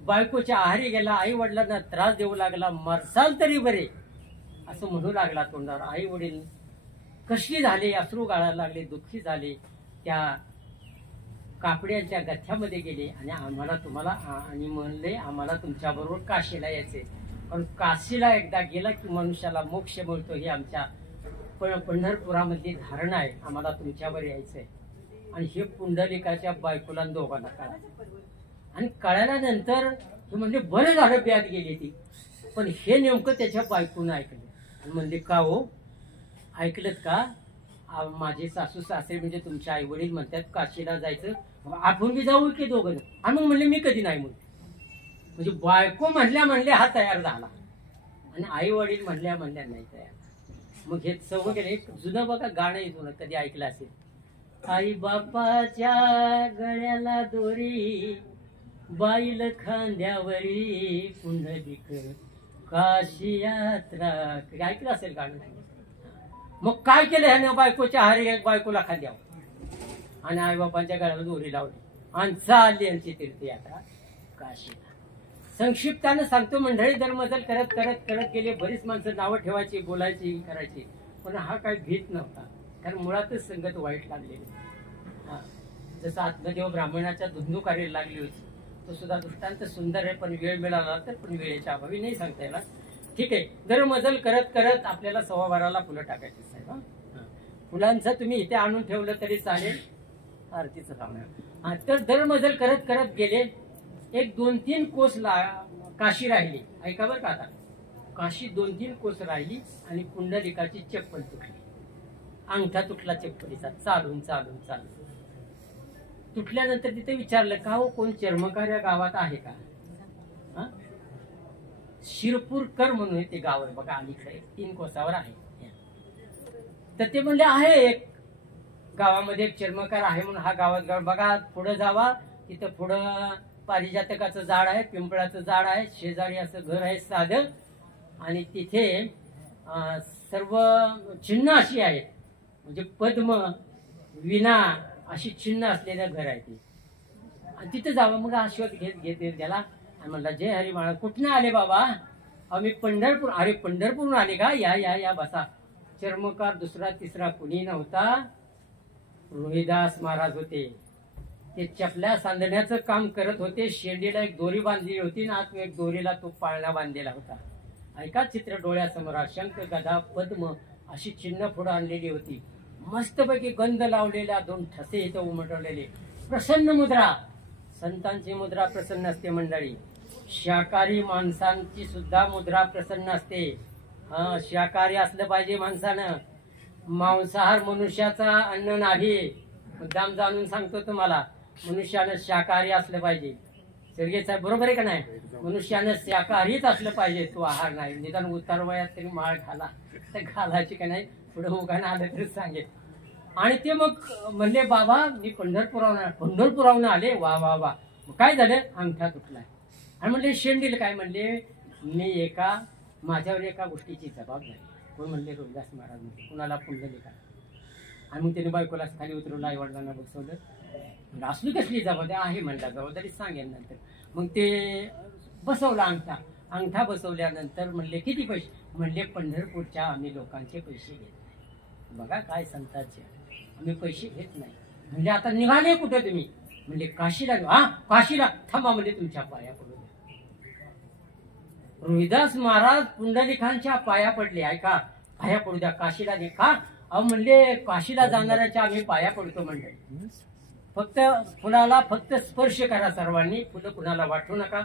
बायकोच्या आहारी गेला, आई वडिलांना त्रास देऊ लागला. मरसाल तरी बरे असं म्हणू लागला तोंडावर. आई वडील कशी झाले, अश्रू गाळायला लागले, दुःखी झाले. त्या कापड्यांच्या गथ्यामध्ये गेले आणि म्हणले आम्हाला तुमच्या बरोबर काशीला यायचे. पण काशीला एकदा गेला की मनुष्याला मोक्ष मिळतो, ही आमच्या पंढरपुरामधली धारणा आहे. आम्हाला तुमच्यावर यायचंय. आणि हे पुंडलिकाच्या बायकोला दोघांना कळालं. आणि कळाल्यानंतर हे म्हणजे बरं झालं ब्यात गेली ती. पण हे नेमकं त्याच्या बायकोनं ऐकलं. म्हणले का हो, ऐकलत का? माझे सासू सासरे म्हणजे तुमचे आई वडील म्हणतात काशीला जायचं, आपण बी जाऊ की दोघं? आणि म्हणले मी कधी नाही म्हणले. म्हणजे बायको म्हणल्या हा तयार झाला आणि आई वडील म्हणल्या नाही तयार. मग हे सवय केलं. एक जुनं बघा गाणं येतो ना, कधी ऐकलं असेल. आई बापाच्या गळ्याला दोरी, बाईल खांद्यावरी, पुंडलिक काशी यात्रा. ऐकलं असेल गाणं. मग काय केलं ह्यानं? बायकोच्या आहारी बायकोला खांद्यावर आणि आई बापांच्या गळ्याला दोरी लावली आणि चालली यांची तीर्थयात्रा काशीला. संक्षिप्तानं सांगतो मंडळी, धर्मजल करत करत करत गेले. बरीच माणसं नावं ठेवायची, बोलायची, करायची. पण हा काय भीत नव्हता, कारण मुळातच संगत वाईट लागलेली. जसं आत्मदेव ब्राह्मणाच्या धुंदुकारीला लागली होती, तो सुद्धा दृष्टांत सुंदर आहे. पण वेळ मिळाला तर, पण वेळेच्या अभावी नाही सांगता येणार. ठीक आहे. धर्मजल करत करत आपल्याला 12:15ला फुलं टाकायची साहेब. फुलांचं तुम्ही इथे आणून ठेवलं तरी चालेल, आरतीचं सामान. तर धर्मजल करत करत गेले. एक 2-3 कोस काशी राहिली. ऐका बरं का, आता काशी 2-3 कोस राहिली आणि पुंडलिकाची चप्पल तुटली. अंगठा तुटला चप्पलीचा. चालून चालून चालून तुटल्यानंतर तिथे विचारलं का हो, कोण चर्मकार या गावात आहे का? शिरपूरकर म्हणून ते गाव आहे बघा, अलीकडे 3 कोसावर आहे. तर ते म्हणले आहे, एक गावामध्ये एक चर्मकार आहे म्हणून. हा गावात बघा, पुढे जावा, तिथं पुढं पारिजातकाचं झाड आहे, पिंपळाचं झाड आहे, शेजारी असं घर आहे साधं. आणि तिथे सर्व चिन्ह अशी आहेत, म्हणजे पद्म विना अशी चिन्ह असलेलं घर आहे ते. आणि तिथे जावं. मग हा शोध घेत त्याला आणि म्हणला, जय हरी महाराज, कुठनं आले बाबा? आम्ही पंढरपूर. अरे पंढरपूरून आले का? या या या बसा. चर्मकार दुसरा तिसरा कुणी नव्हता, रोहिदास महाराज होते. ते चपल्या सांधण्याचं काम करत होते. शेंडीला एक दोरी बांधली होती आणि आत एक दोरीला तो पाळणा बांधलेला होता. ऐका चित्र डोळ्यासमोर. शंख गदा पद्म अशी चिन्ह पुढे आणलेली होती. मस्तपैकी गंध लावलेल्या 2 ठसे इथं उमटवलेले. प्रसन्न मुद्रा. संतांची मुद्रा प्रसन्न असते मंडळी. शाकाहारी माणसांची सुद्धा मुद्रा प्रसन्न असते. शाकाहारी असलं पाहिजे माणसानं. मांसाहार मनुष्याचा अन्न नाही. मुद्दाम जाणून सांगतो तुम्हाला, मनुष्यानं शाकाहारी असलं पाहिजे. सर्गेच आहे, बरोबर आहे का नाही? मनुष्यानं शाकाहारीच असलं पाहिजे, तो आहार नाही. निदान उतार वयात तरी माळ घाला, तर घालायची का नाही, पुढे उगानं आलं तर सांगेल. आणि ते मग म्हणले बाबा मी पंढरपुरावरून आले. वा वा वा. काय झालं? अंगठा तुटलाय. आणि म्हणले शेंडील काय? म्हणले मी माझ्यावर एका गोष्टीची जबाबदारी. कोण? म्हणले रोहिदास महाराज. म्हणले कुणाला? पुंडलिका. आणि मग त्याने बायकोला खाली उतरवलं, आई वडिलांना बसवलं. असली कसली जबाबदारी आहे? म्हणला जबाबदारी सांगेल नंतर. मग ते बसवला अंगठा बसवल्यानंतर म्हणले किती पैसे? म्हणले पंढरपूरच्या आम्ही लोकांचे पैसे घेत. बघा काय संतांचे, आम्ही पैसे घेत नाही. म्हणजे आता निघाले कुठे तुम्ही? म्हणजे काशीला. हा काशीला. थांबा म्हणजे तुमच्या पाया पडू द्या. रोहिदास महाराज पुंडलिकांच्या पाया पडले. ऐका, पाया पडू द्या, काशीला दे. का? अहो म्हणले काशीला जाणाऱ्याच्या आम्ही पाया पडतो. म्हणले फक्त फुलाला फक्त स्पर्श करा सर्वांनी, फुलं कुणाला वाटू नका.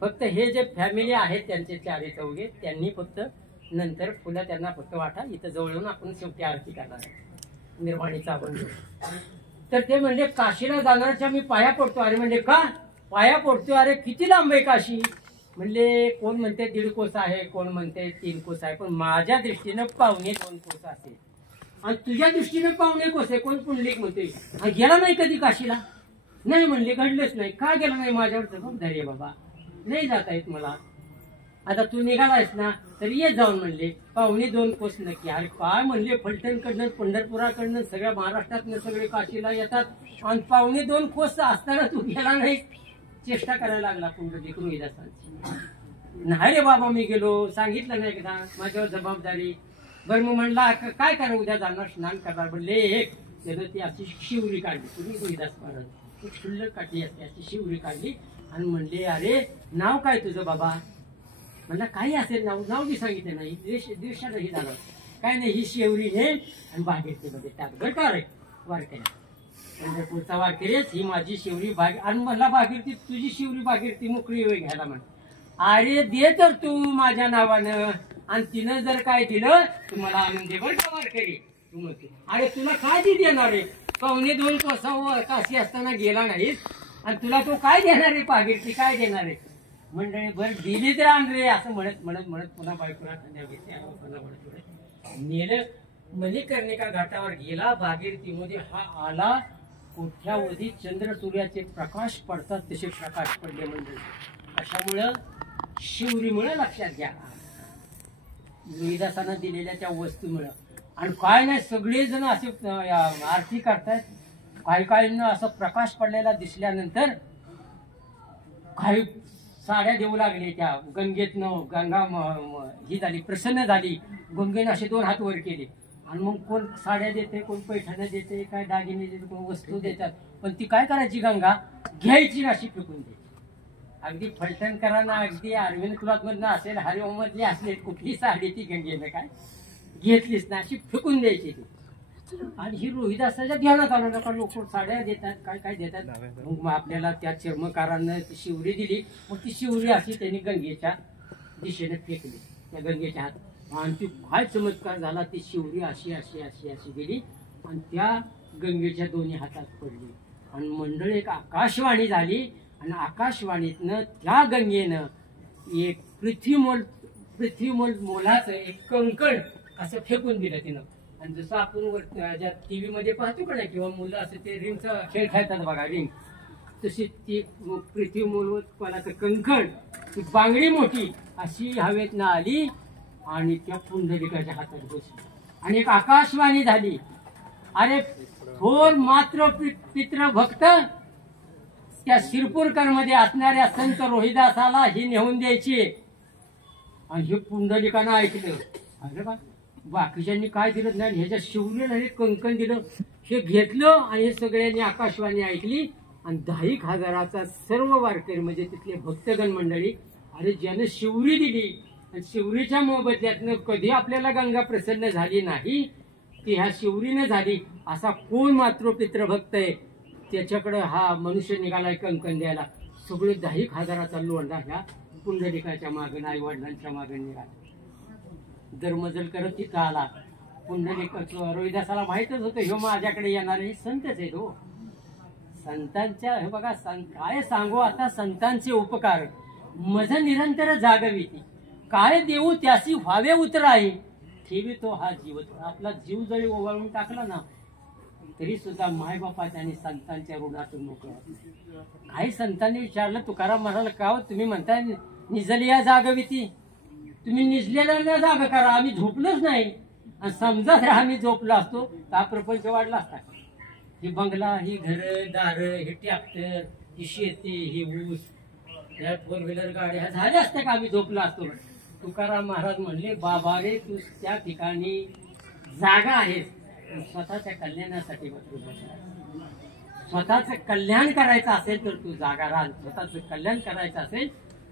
फक्त हे जे फॅमिली आहेत त्यांचे 4 चौघे, त्यांनी फक्त नंतर फुलं त्यांना फक्त वाटा. इथं जवळ येऊन आपण शेवटी आरती करणार आहे निर्वाणीचा आपण. तर ते म्हणजे काशीला जाणाऱ्याच्या मी पाया पडतो. अरे म्हणले का पाया पडतो? अरे किती लांब आहे काशी? म्हणले कोण म्हणते 1.5 कोस आहे, कोण म्हणते 3 कोस आहे, पण माझ्या दृष्टीनं 2.25 कोस असेल. आणि तुझ्या दृष्टीनं 2.25 कोस आहे. कोण? पुंडलिक म्हणते. गेला नाही कधी काशीला? नाही म्हणले, घडलंच नाही. का गेला नाही? माझ्यावर जबाबदारी आहे बाबा, नाही जाता येत मला. आता तू निघालायस ना, तर ये जाऊन. म्हणले 2.25 कोस नक्की. अरे काय? म्हणले फलटणकडनं पंढरपुराकडनं सगळ्या महाराष्ट्रातनं सगळे काशीला येतात, आणि 2.25 कोस असताना तू गेला नाही. चेष्टा करायला लागला पुंडलिक रोहिदासांची. नाही रे बाबा मी गेलो, सांगितलं नाही का माझ्यावर जबाबदारी. बरं मग म्हणला काय करा? उद्या जाणार, स्नान करणार. म्हणले एक ती अशी शिवरी काढली. तुम्ही रोहिदास महाराज क्षुल्लक काढली असते, अशी शिवरी काढली. आणि म्हणले अरे नाव काय तुझं बाबा? म्हणला काही असेल नाव बी सांगितलं नाही. दिवसालाही झालं काय नाही. ही शेवरी हे आणि बागेरतीमध्ये टाक. बरं का रे वारकरी, पंढरपूरचा वारकरीच ही माझी शेवरी बाग. आणि मला बागेरती, तुझी शेवरी बागेरती मोकळी वेळ घ्यायला म्हण. अरे दे तर तू माझ्या नावानं, आणि तिनं जर काय दिलं तुम्हाला आणून दे बरं का वारकरी. तू म्हणते अरे तुला काय ती देणार आहे? 2.25 कोसावर काशी असताना गेला नाहीस, आणि तुला तो काय देणार आहे? बागेरती काय देणार आहे? म्हणजे बरं दिली तर आण रे, असं म्हणत म्हणत म्हणत पुन्हा बायकोला नेलं. मणिकर्णिका घाटावर गेला. बागेरतीमध्ये हा आला. कोठ्यावधी चंद्र सूर्याचे प्रकाश पडतात तसे प्रकाश पडले. म्हणजे कशामुळं? शिवरीमुळे. लक्षात घ्या, रोहिदासानं दिलेल्या त्या वस्तूमुळं. आणि काय नाही सगळेजण असे आरती करतायत. काही काहींना असं प्रकाश पडलेला दिसल्यानंतर काही साड्या देऊ लागले. त्या गंगेतनं गंगा ही झाली, प्रसन्न झाली. गंगेनं असे 2 हात वर केले. आणि मग कोण साड्या देते, कोण पैठण्या देते, काय दागिने देते, कोण वस्तू देतात. पण ती काय करायची? गंगा घ्यायची, अशी फेकून द्यायची. अगदी फलटणकरांना, अगदी अरविंद क्लॉथ मधनं असेल, हरिओम मधली असले, कुठली साडी ती गंगेनं काय घेतलीच ना, अशी फेकून द्यायची ती. आणि ही रोहिदासाच्या ध्यानात आलं नका. लोक साड्या देतात, काय काय देतात. मग आपल्याला त्या चर्मकारांना ती शिवरी दिली. मग ती शिवरी अशी त्यांनी गंगेच्या दिशेने फेकली, त्या गंगेच्या हात. आणि ती काय चमत्कार झाला. ती शिवरी अशी अशी अशी अशी गेली आणि त्या गंगेच्या दोन्ही हातात पडली. आणि मंडळ एक आकाशवाणी झाली. आणि आकाशवाणीतनं त्या गंगेनं एक पृथ्वीमोल मोलाचं एक कंकण असं फेकून दिलं तिनं. आणि जसं आपण ज्या टीव्ही मध्ये पाहतो का नाही, किंवा मुलं असं ते रिंगचा खेळ खेळतात बघा, रिंग, तशी ती पृथ्वीमोल कोणाचं कंकण, ती बांगडी मोठी अशी हवेतनं आली आणि त्या पुंडलिकाच्या हातात बसली. आणि एक आकाशवाणी झाली. अरे थोर मात्र पित्र भक्त त्या शिरपूरकर मध्ये असणाऱ्या संत रोहिदासाला ही नेऊन द्यायची. आणि हे पुंडलिकानं ऐकलं. अरे बा, बाकीच्यांनी काय दिलं नाही, ह्याच्या शिवरीला हे कंकण दिलं. हे घेतलं आणि हे सगळ्यांनी आकाशवाणी ऐकली. आणि 10,000 सर्व वारकरी म्हणजे तिथले भक्तगण मंडळी, अरे ज्यानं शिवरी दिली आणि शिवरीच्या मोबदल्यातनं कधी आपल्याला गंगा प्रसन्न झाली नाही, ती ह्या शिवरीनं झाली. असा कोण मात्र पितृभक्त आहे, त्याच्याकडे हा मनुष्य निघालाय कंकण द्यायला. सगळे 10,000 लोंढा ह्या पुंडलिकाच्या मागं, आई वडिलांच्या मागं निघाला. दरमजल करत तिथं आला. पुंडलिक रोहिदासाला माहितच होतं ह्यो माझ्याकडे येणार आहे, संतच आहे तो, संतांच्या हे बघा काय सांगू आता संतांचे उपकार मज निरंतर जागविती काय देऊ त्यासी व्हावे उतराई ठेवी तो हा जीव आपला जीव जरी ओवाळून टाकला ना तरी सुद्धा मायबापाच्या आणि संतांच्या ऋणातून मोकळा काही संतांनी विचारलं तुकाराम महाराज का हो तुम्ही म्हणताय निजली या जागविती तुम्ही निजलेल्या जाग करा आम्ही झोपलोच नाही आणि समजा आम्ही झोपलो असतो तर हा प्रपंच वाढला असता ही बंगला ही घर दार हे ट्रॅक्टर ही शेती ही ऊस या फोर व्हीलर गाड्या झाल्या असत्या का आम्ही झोपलो असतो तुकाराम महाराज म्हणले बाबा रे तू त्या ठिकाणी जागा आहेस स्वतःच्या कल्याणासाठी स्वतःच कल्याण करायचं असेल तर तू जागा राह स्वतःच कल्याण करायचं असेल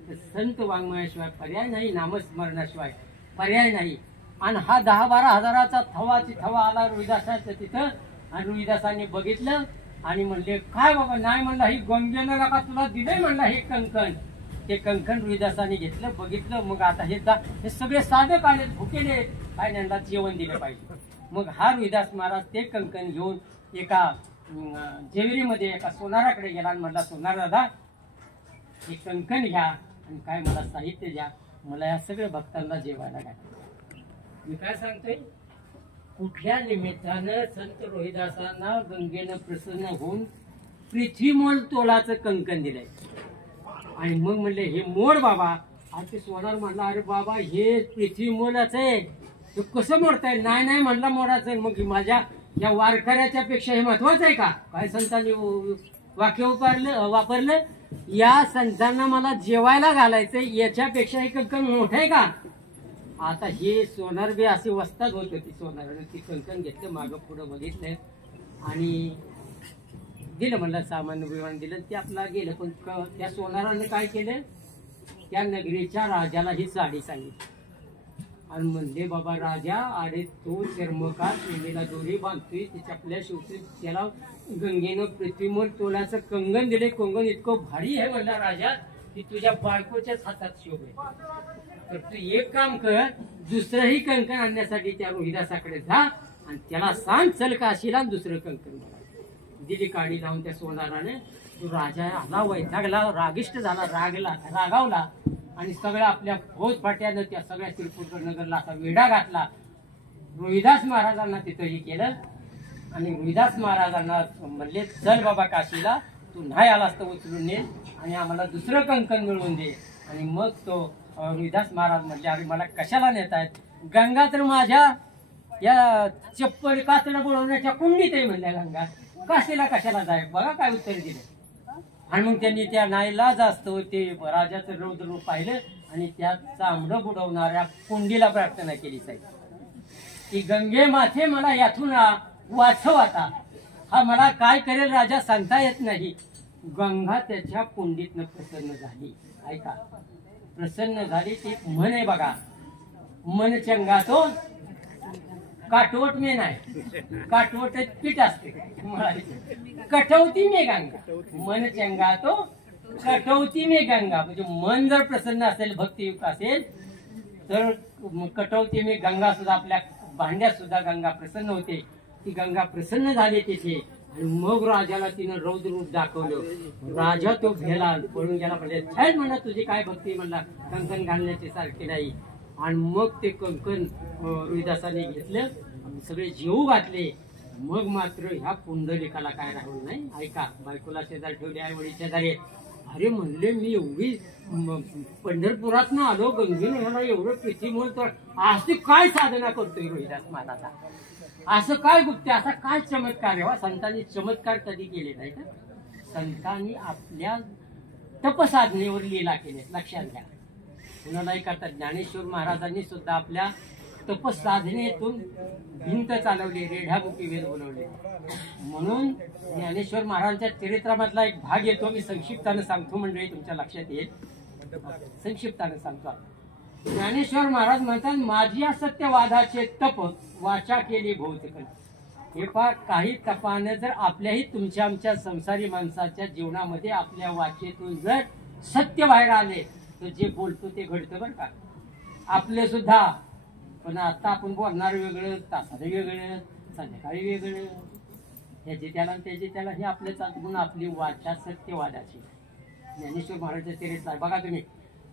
तर संत वाङ्मयाशिवाय पर्याय नाही नामस्मरणाशिवाय पर्याय नाही आणि हा 10-12 हजाराचा थवा आला रोहिदासाच्या तिथं आणि रोहिदासाने बघितलं आणि म्हणले काय बाबा नाही म्हणला ही गंगेनं नका तुला दिलंय म्हणला हे कंकण ते कंकण रोहिदासाने घेतलं बघितलं मग आता हे सगळे साधक आले भुकेले काय त्यांना जेवण दिलं पाहिजे मग हा रोहिदास महाराज ते कंकण घेऊन एका जेवरीमध्ये एका सोनाराकडे गेला आणि म्हणला सोनार दादा हे कंकण घ्या आणि काय मला साहित्य द्या मला या सगळ्या भक्तांना जेवायला घ्या मी काय सांगतोय कुठल्या निमित्तानं संत रोहिदासांना गंगेनं प्रसन्न होऊन पृथ्वीमोल तोलाचं कंकण दिलंय आणि मग म्हणले हे मोड बाबा आज ते सोनार म्हणला अरे बाबा हे पृथ्वीमोलाच आहे हे कसं मोडताय नाही म्हणला मोडाचं मग माझ्या या वारकऱ्याच्या पेक्षा हे महत्वाचं आहे का काय संतांनी वाक्य वापरलं या संतांना मला जेवायला घालायचंय याच्यापेक्षा हे कंकण मोठं आहे का आता हे सोनार बी असे वस्ताच होत होती सोनाराने ती कंकण घेतलं मागं पुढं बघितलं आणि दिलं म्हणलं सामान्य विमान दिलं ते आपला गेलं पण त्या सोनाराने काय केलं त्या नगरीच्या राजाला ही साडी सांगितली आणि म्हणले बाबा राजा अरे तो चर्मकार प्रेमीला दोरी बांधतोय त्याच्या आपल्या शेवटी त्याला गंगेनं पृथ्वीमोल तोलाचं कंगन दिले कंगन इतकं भारी आहे म्हणला राजा की तुझ्या बायकोच्याच हातात शोभे तर तू एक काम कर दुसरंही कंकण आणण्यासाठी त्या रोहिदासाकडे जा आणि त्याला सांग चल काशीला दुसरं कंकण मला दिली काढी लावून त्या सोनाराने तो राजा आला वैतागला रागिष्ट झाला रागावला आणि सगळ्या आपल्या फौजफाट्यानं त्या सगळ्या श्रीपूर नगरला असा वेढा घातला रोहिदास महाराजांना तिथंही केलं आणि रोहिदास महाराजांना म्हणले चल बाबा काशीला तू नाही आलास तर उचलून ने आणि आम्हाला दुसरं कंकण मिळवून दे आणि मग तो रोहिदास महाराज म्हणले अरे मला कशाला नेत आहेत गंगा तर माझ्या या चप्पल कातडं बुडवण्याच्या कुंडीत आहे म्हणल्या गंगा काशीला कशाला जाय बघा काय उत्तर दिलं आणि मग त्यांनी त्या नाईलाज असतो ते राजाचं रौद्र रूप पाहिलं आणि त्या चांबडं बुडवणाऱ्या कुंडीला प्रार्थना केली साहेब की गंगे माथे मला यातून वाचव आता हा मला काय करेल राजा सांगता येत नाही गंगा त्याच्या कुंडीतनं प्रसन्न झाली ऐका प्रसन्न झाली ती म्हण आहे बघा मन चंगा तो काटवट में नाही काटवट पीठ असते कटवती में गंगा मन चंगा तो कटवती में गंगा म्हणजे मन जर प्रसन्न असेल भक्तियुक्त असेल तर कटवती में गंगा सुद्धा आपल्या भांड्यात सुद्धा गंगा प्रसन्न होते ती गंगा प्रसन्न झाली तिथे आणि मग राजाला तिनं रौद्र रूप दाखवलं राजा तो भेला पळून गेला म्हणजे छान म्हणा तुझी काय भक्ती म्हणला कंकण घालण्याची सारखी नाही आणि मग ते कंकण रोहिदासाने घेतलं सगळे जेवू घातले मग मात्र ह्या पुंडलिकाला काय राहिलं नाही ऐका बायकोला शेजार ठेवले आई वडील शेजारी अरे म्हणले मी एवढी पंढरपुरात ना आलो गंगेनं मला एवढं पृथ्वीमोल तर अशी काय साधना करतोय रोहिदास महाराजा असं काय गुप्ते असा काय चमत्कार आहे संतांनी चमत्कार कधी केले नाही का संतांनी आपल्या तपसाधनेवर लीला केले लक्षात घ्या कुणालाही करतात ज्ञानेश्वर महाराजांनी सुद्धा आपल्या तपसाधनेतून भिंत चालवली रेढामुखी वेद बोलवले म्हणून ज्ञानेश्वर महाराजांच्या चरित्रामधला एक भाग येतो मी संक्षिप्तानं सांगतो मंडळी तुमच्या लक्षात येईल संक्षिप्तानं सांगतो ज्ञानेश्वर महाराज म्हणतात माझी सत्यवादाचे तप वाचा केली भौतिक हे पहा काही तपाने जर आपल्याही तुमच्या आमच्या संसारी माणसाच्या जीवनामध्ये आपल्या वाचेतून जर सत्य बाहेर आले तर जे बोलतो ते घडतं बरं का आपले सुद्धा पण आता आपण बोलणार वेगळं तासाने वेगळं संध्याकाळी वेगळं ह्याचे त्याला आणि त्याचे त्याला हे आपलं चालतं म्हणून आपली वाचा सत्यवादाची. ज्ञानेश्वर महाराजांच्या चरित्र आहे बघा तुम्ही.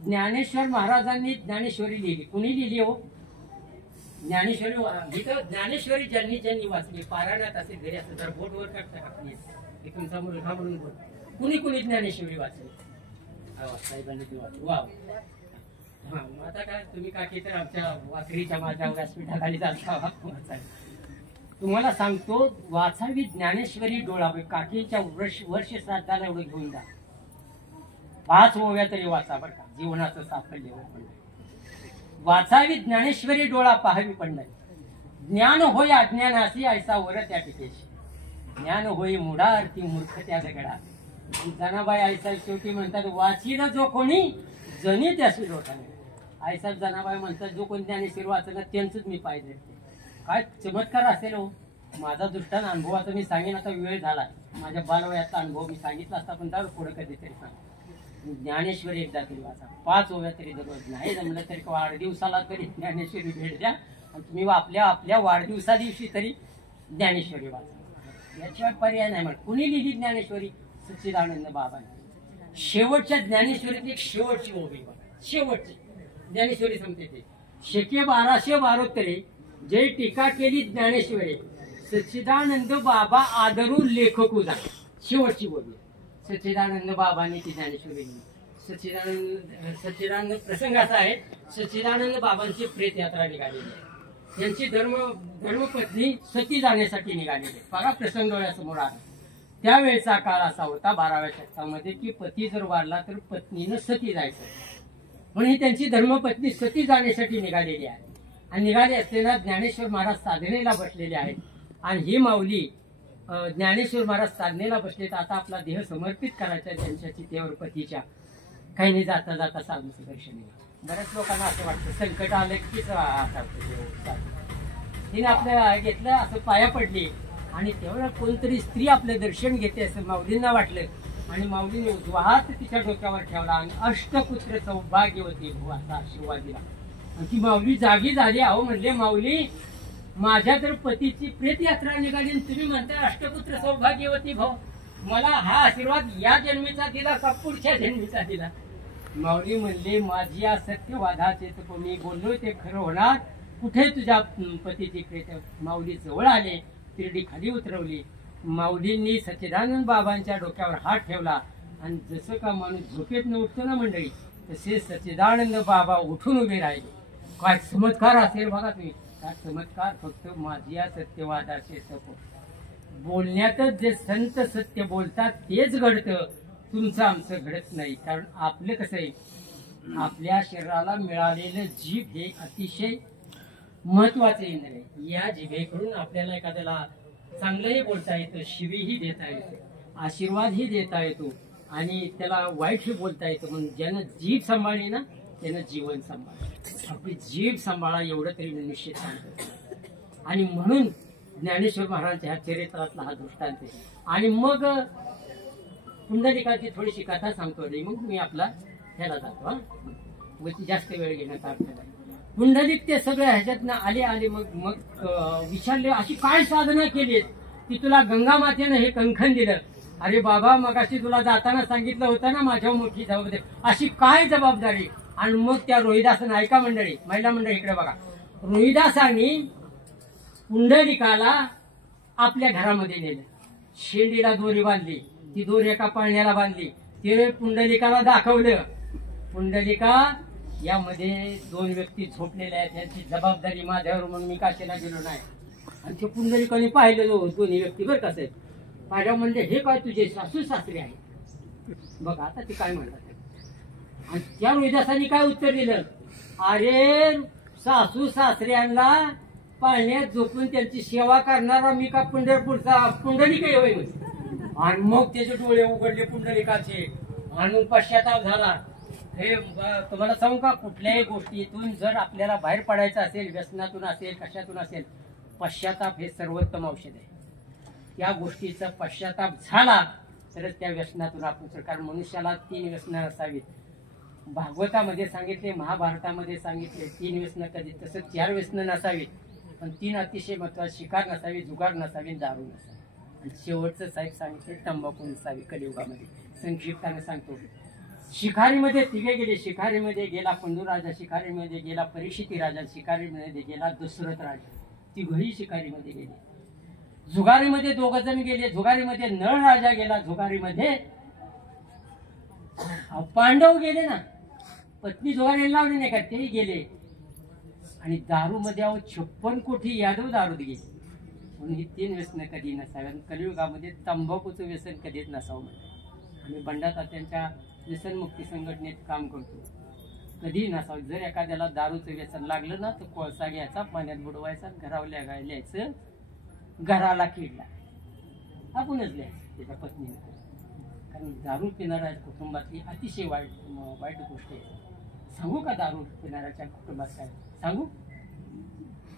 ज्ञानेश्वर महाराजांनी ज्ञानेश्वरी लिहिली. कुणी लिहिली हो? ज्ञानेश्वरी. जिथं ज्ञानेश्वरी ज्यांनी ज्यांनी वाचली, पारायणात असेल, घरी असेल तर बोटवर काढता का प्लीज, हे तुमचा मुलगा म्हणून बोल. कुणी कुणी ज्ञानेश्वरी वाचली? साहेबांनी ती वाचली. वा. हा, आता काय तुम्ही काकी तर आमच्या वाकरीच्या माझ्या व्यासपीठाखाली जाता. तुम्हाला सांगतो वाचावी ज्ञानेश्वरी डोळावी. काकीच्या वर्ष श्राद्धाला एवढं घेऊन जा. 5 ओव्या तरी वाचा बरं का. जीवनाचं साफल्य वाचावी ज्ञानेश्वरी डोळा पाहावी पंढरी. ज्ञान होय अज्ञानासी ऐसा वर त्या टिकेशी. ज्ञान होय मुडा अर्थी मूर्ख त्या दगडा. जनाबाई ऐसा शेवटी म्हणतात वाचील जो कोणी जनी त्याशी लोटाने. ऐसा जनाबाई म्हणतात जो कोणी ज्ञानेश्वरी वाचलं त्यांचंच मी पाहिजे. काय चमत्कार असेल हो. माझा दृष्टांत अनुभवाचा मी सांगेन. आता वेळ झाला. माझ्या बालवयाचा अनुभव मी सांगितला असता पण त्यावर पुढे कधीतरी सांग. ज्ञानेश्वरी एकदा तरी वाचा. 5 ओव्या तरी दररोज. नाही जमलं तरी वाढदिवसाला तरी ज्ञानेश्वरी भेट द्या. आणि तुम्ही आपल्या वाढदिवसा दिवशी तरी ज्ञानेश्वरी वाचा. याशिवाय पर्याय नाही. म्हणत कुणी लिहिली ज्ञानेश्वरी? सच्चिदानंद बाबांनी. शेवटच्या ज्ञानेश्वरीतली एक शेवटची ओवी बघा. शेवटची ज्ञानेश्वरी सांगते ते शेके 1272 जे टीका केली ज्ञानेश्वरी सच्चिदानंद बाबा आदरू लेखकू जा. शेवटची ओवी सच्चिदानंद बाबांनी ती ज्ञानेश्वरी. सच्चिदानंद प्रसंग असा आहे. सच्चिदानंद बाबांची प्रेत यात्रा निघालेली आहे. त्यांची धर्मपत्नी सती जाण्यासाठी निघालेली. बघा प्रसंग डोळ्यासमोर आला. त्यावेळेचा काळ असा होता 12व्या शतकामध्ये की पती जर वारला तर पत्नीनं सती जायचं. म्हणून ही त्यांची धर्मपत्नी सती जाण्यासाठी निघालेली आहे. आणि निघाले असताना ज्ञानेश्वर महाराज साधनेला बसलेले आहेत. आणि ही माऊली ज्ञानेश्वर महाराज साधनेला बसलेत. आता आपला देह समर्पित करायचा त्यांच्या चितेवर पतीच्या. काही नाही जाता जाता साधूचं दर्शन घ्या. बऱ्याच लोकांना असं वाटतं संकट आलं कीच तिने आपल्या घेतलं असं पाया पडली आणि तेवढं कोणतरी स्त्री आपलं दर्शन घेते असं माऊलींना वाटलं. आणि माऊलीने उजवा हात तिच्या डोक्यावर ठेवला आणि अष्टपुत्र सौभाग्यवती भाऊ असा आशीर्वाद दिला. आणि ती माऊली जागी झाली. अहो म्हणले माऊली माझ्या तर पतीची प्रेत यात्रा निघाली तुम्ही म्हणता अष्टपुत्र सौभाग्यवती भाऊ. मला हा आशीर्वाद या जन्मीचा दिला का पुढच्या जन्मीचा दिला? माऊली म्हणले माझी या सत्यवादाचे तर मी बोललो ते खरं होणार. कुठे तुझ्या पतीची प्रेत? माऊली जवळ आले. तिरडी खाली उतरवली. माऊलींनी सच्चिदानंद बाबांच्या डोक्यावर हात ठेवला आणि जसं का माणूस झोपेत न उठतो ना मंडळी तसे सच्चिदानंद बाबा उठून उभे राहिले. काय चमत्कार असेल बघा तुम्ही. काय चमत्कार. फक्त माझ्या सत्यवादाचे सपोर्ट. बोलण्यातच जे संत सत्य बोलतात तेच घडतं. तुमचं आमचं घडत नाही. कारण आपलं कसं आहे आपल्या शरीराला मिळालेलं जीभ हे अतिशय महत्वाचे इंद्र आहे. या जिभेकडून आपल्याला एखाद्याला चांगलंही बोलता येतं, शिवीही देता येते, आशीर्वादही देता येतो आणि त्याला वाईटही बोलता येतं. म्हणून ज्यानं जीभ सांभाळली ना त्यानं जीवन सांभाळलं. आपली जीभ सांभाळा एवढं तरी मी निश्चित सांगतो. आणि म्हणून ज्ञानेश्वर महाराजांच्या ह्या चरित्रातला हा दृष्टांत आहे. आणि मग पुंडलिकाची थोडीशी कथा सांगतो मग मी आपला ह्याला जातो. मग जास्त वेळ घेण्याचा अर्थ नाही. पुंडलिक ते सगळ्या ह्याच्यातनं आले. मग विचारले अशी काय साधना केली की तुला गंगा मातेनं हे कंकण दिलं? अरे बाबा मगाशी तुला जाताना सांगितलं होतं ना माझ्या मोठी जबाबदारी. अशी काय जबाबदारी? आणि मग त्या रोहिदासानं ऐका मंडळी, महिला मंडळी इकडे बघा. रोहिदासांनी पुंडलिकाला आपल्या घरामध्ये नेलं. शेंडीला दोरी बांधली. ती दोरी एका पाळण्याला बांधली. ते पुंडलिकाला दाखवलं. पुंडलिका यामध्ये 2 व्यक्ती झोपलेल्या आहेत. त्यांची जबाबदारी माझ्यावर म्हणून मी काशीला गेलो नाही. आणि ते पुंडलिकाने पाहिलं 2 व्यक्ती बरं कसं आहेत. पाहिलं म्हणजे हे काय तुझे सासू सासरे आहे बघा. आता ते काय म्हणतात आणि त्या रोहिदासांनी काय उत्तर दिलं? अरे सासू सासऱ्यांना पाळण्यात झोपून त्यांची सेवा करणारा मी का पंढरपूरचा पुंडलिक होय? आणि मग त्याचे डोळे उघडले पुंडलिकाचे आणि पश्चाताप झाला. हे तुम्हाला सांगू का कुठल्याही गोष्टीतून जर आपल्याला बाहेर पडायचं असेल, व्यसनातून असेल, कशातून असेल, पश्चाताप हे सर्वोत्तम औषध आहे. त्या गोष्टीचा पश्चाताप झाला तरच त्या व्यसनातून आपण. कारण मनुष्याला 3 व्यसनं असावीत. भागवतामध्ये सांगितले, महाभारतामध्ये सांगितले 3 व्यसनं कधी. तसं 4 व्यसनं नसावीत पण 3 अतिशय महत्वाची. शिकार नसावी, जुगार नसावी, दारू नसावी. आणि शेवटचं साहेब सांगितले तंबाखू नसावी कलियुगामध्ये. संक्षिप्ताने सांगतो. शिकारीमध्ये तिघे गेले. शिकारीमध्ये गेला पंडूराजा, शिकारीमध्ये गेला परीक्षिती राजा, शिकारीमध्ये गेला दशरथ राजा. तिघही शिकारीमध्ये गेले. जुगारीमध्ये 2 जण गेले. जुगारीमध्ये नळ राजा गेला. जुगारीमध्ये पांडव गेले ना, पत्नी जुगारी लावली नाही का, तेही गेले. आणि दारूमध्ये 56 कोटी यादव दारूत गेले. म्हणून ही 3 व्यसन कधी नसावी. कलियुगामध्ये तंबाखूचं व्यसन कधीच नसावं म्हणतात. आम्ही बंडा तात्यांच्या व्यसनमुक्ती संघटनेत काम करतो. कधीही नसावं. जर एखाद्याला दारूचं व्यसन लागलं ना, तर कोळसा घ्यायचा, पाण्यात बुडवायचा, घरावल्या लिहायचं, घराला किडला आपणच लिहायचं त्याच्या पत्नीने. कारण दारू पिणाऱ्या कुटुंबातली अतिशय वाईट गोष्ट आहे. सांगू का दारू पिणाऱ्याच्या कुटुंबात काय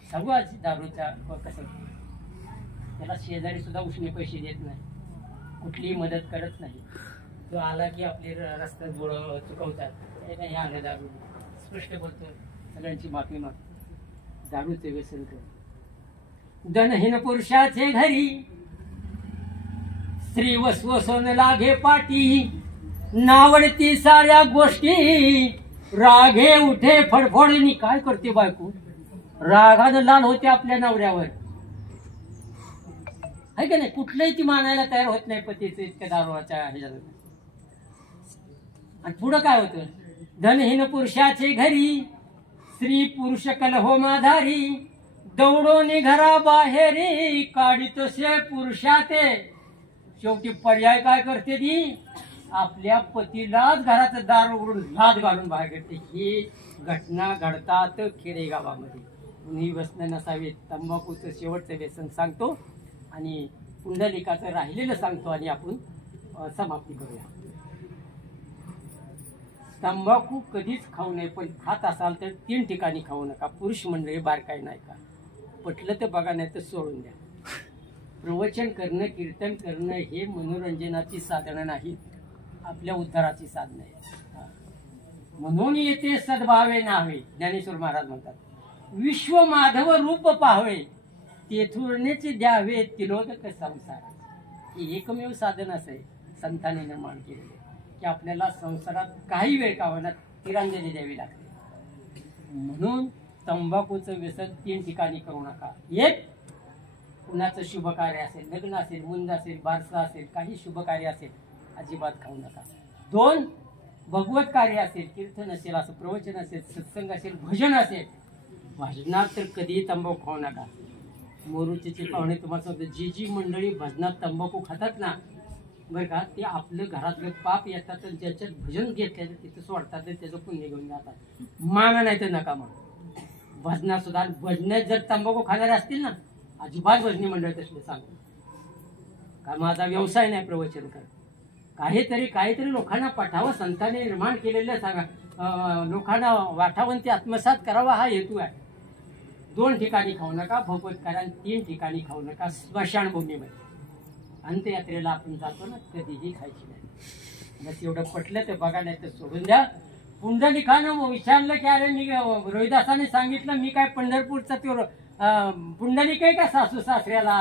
सांगू आज दारूच्या कसं त्याला शेजारी सुद्धा उष्णे पैसे देत नाही, कुठलीही मदत करत नाही. तो आला की आपले रस्त्यात चुकवतात. हे आलं दारू, स्पष्ट बोलतो, सगळ्यांची माफी मागतो. दारूचे व्यसन कर. धनहीन पुरुषाचे घरी स्त्री वसवसून लागे पाटी, नावडती साऱ्या गोष्टी, रागे उठे फडफडणी. काय करते बायको? रागानं लाल होते आपल्या नवऱ्यावर, आहे का नाही? कुठलंही ती मानायला तयार होत नाही पतीचं इतक्या दारूच्या ह्याच्यात. आणि पुढं काय होतं? धनहीन पुरुषाचे घरी स्त्री पुरुष कलहो माधारी, दौडोनी घरा बाहेरी, काढितसे पुरुषाते. शेवटी पर्याय काय करते ती? आपल्या पतीलाच घराचं दार उघडून लाद घालून बाहेर करते. ही घटना घडतात खेडेगावामध्ये. ही व्यसन नसावी. तंबाखूचं शेवटचं व्यसन सांगतो आणि पुंडलिकाचं राहिलेलं सांगतो आणि आपण समाप्ती करूया. तंबाखू कधीच खाऊ नये, पण खात असाल तर 3 ठिकाणी खाऊ नका. पुरुष मंडळी बारकाई नाही का, पटलं तर बघा, नाही तर सोडून द्या. प्रवचन करणं, कीर्तन करणं हे मनोरंजनाची साधनं नाही, आपल्या उद्धाराची साधनं आहे. म्हणून येते सद्भावे नावे. ज्ञानेश्वर महाराज म्हणतात, विश्व माधव रूप पाहावे, तेथुरनेच द्यावे तिलोदक संसार. हे एकमेव साधन असं आहे संतांनी निर्माण केलेले, की आपल्याला संसारात काही वेळ का होणार तिरांजली द्यावी लागते. म्हणून तंबाखूचं व्यसन 3 ठिकाणी करू नका. 1, कुणाचं शुभ कार्य असेल, लग्न असेल, मुंज असेल, बारसा असेल, काही शुभ कार्य असेल, अजिबात खाऊ नका. 2, भगवत कार्य असेल, कीर्तन असेल, असं प्रवचन असेल, सत्संग असेल, भजन असेल, भजनात तर कधीही तंबाखू खाऊ नका. मोरूचे पाहुणे तुम्हाला सांगतो, जी मंडळी भजनात तंबाखू खातात ना, बरं का, ते आपलं घरातलं पाप येतात आणि ज्याच्यात भजन घेतलं तिथं सोडतात आणि त्याचं पुण्य घेऊन जातात. माना नाही तर नका मान. भजनात सुद्धा, भजनात जर तंबाखू खाणारे असतील ना, अजिबात भजनी मंडळ तसले सांगू. का माझा व्यवसाय नाही प्रवचन कर. काहीतरी लोकांना पाठावं, संतांनी निर्माण केलेलं सांगा, लोकांना वाटावं, ते आत्मसात करावा, हा हेतू आहे. 2 ठिकाणी खाऊ नका भगवत कार्य, 3 ठिकाणी खाऊ नका स्मशानभूमीमध्ये. अंत्ययात्रेला आपण जातो ना, कधीही खायची नाही. बस एवढं पटलं तर बघा, नाही तर सोडून द्या. पुंडलिकानं विचारलं की अरे मी रोहिदासाने सांगितलं मी काय पंढरपूरचा तो पुंडलिक आहे का सासू सासऱ्याला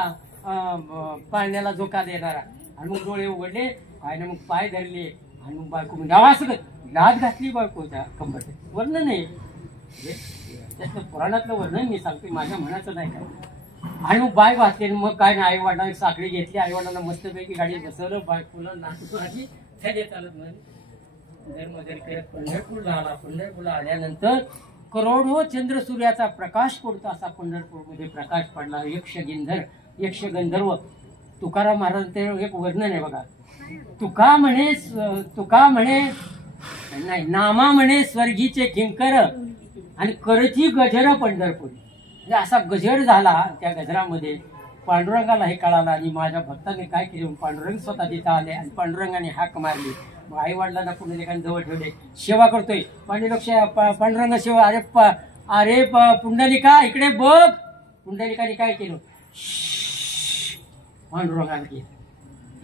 पाळण्याला झोका देणारा. आणि मग डोळे उघडले, काय मग पाय धरले आणि मग बायको म्हणजे लाद घातली बायकोच्या कंबरच्या. वर्णन आहे त्याचं, पुराणातलं वर्णन मी सांगते, माझ्या मनाचं नाही काय. आणि मग बाय घातले. मग काय नाही, आईवडिलांनी साखळी घेतली, आईवडिलांना मस्तपैकी गाडीत बसवलं, बायकोला नाचू आली, त्याने चालत नाही धर्मधरी करत पंढरपूरला आला. पंढरपूरला आल्यानंतर करोडो चंद्र सूर्याचा प्रकाश पडतो, असा पंढरपूरमध्ये प्रकाश पडला. यक्ष गंधर्व. तुकाराम महाराजांचं एक वर्णन आहे बघा. तुका म्हणे नाही, नामा म्हणे स्वर्गीचे किंकर आणि करची गजर पंढरपूर. म्हणजे असा गजर झाला. त्या गजरामध्ये पांडुरंगाला हे कळालं आणि माझ्या भक्ताने काय केले, पांडुरंग स्वतः तिथं आले आणि पांडुरंगाने हाक मारली. मग आई वडिलांना पुंडलिकांनी जवळ ठेवले, सेवा करतोय. पांडुरंग सेवा, अरे पुंडलिका इकडे बघ. पुंडलिकाने काय केलं, पांडुरंगाने केलं,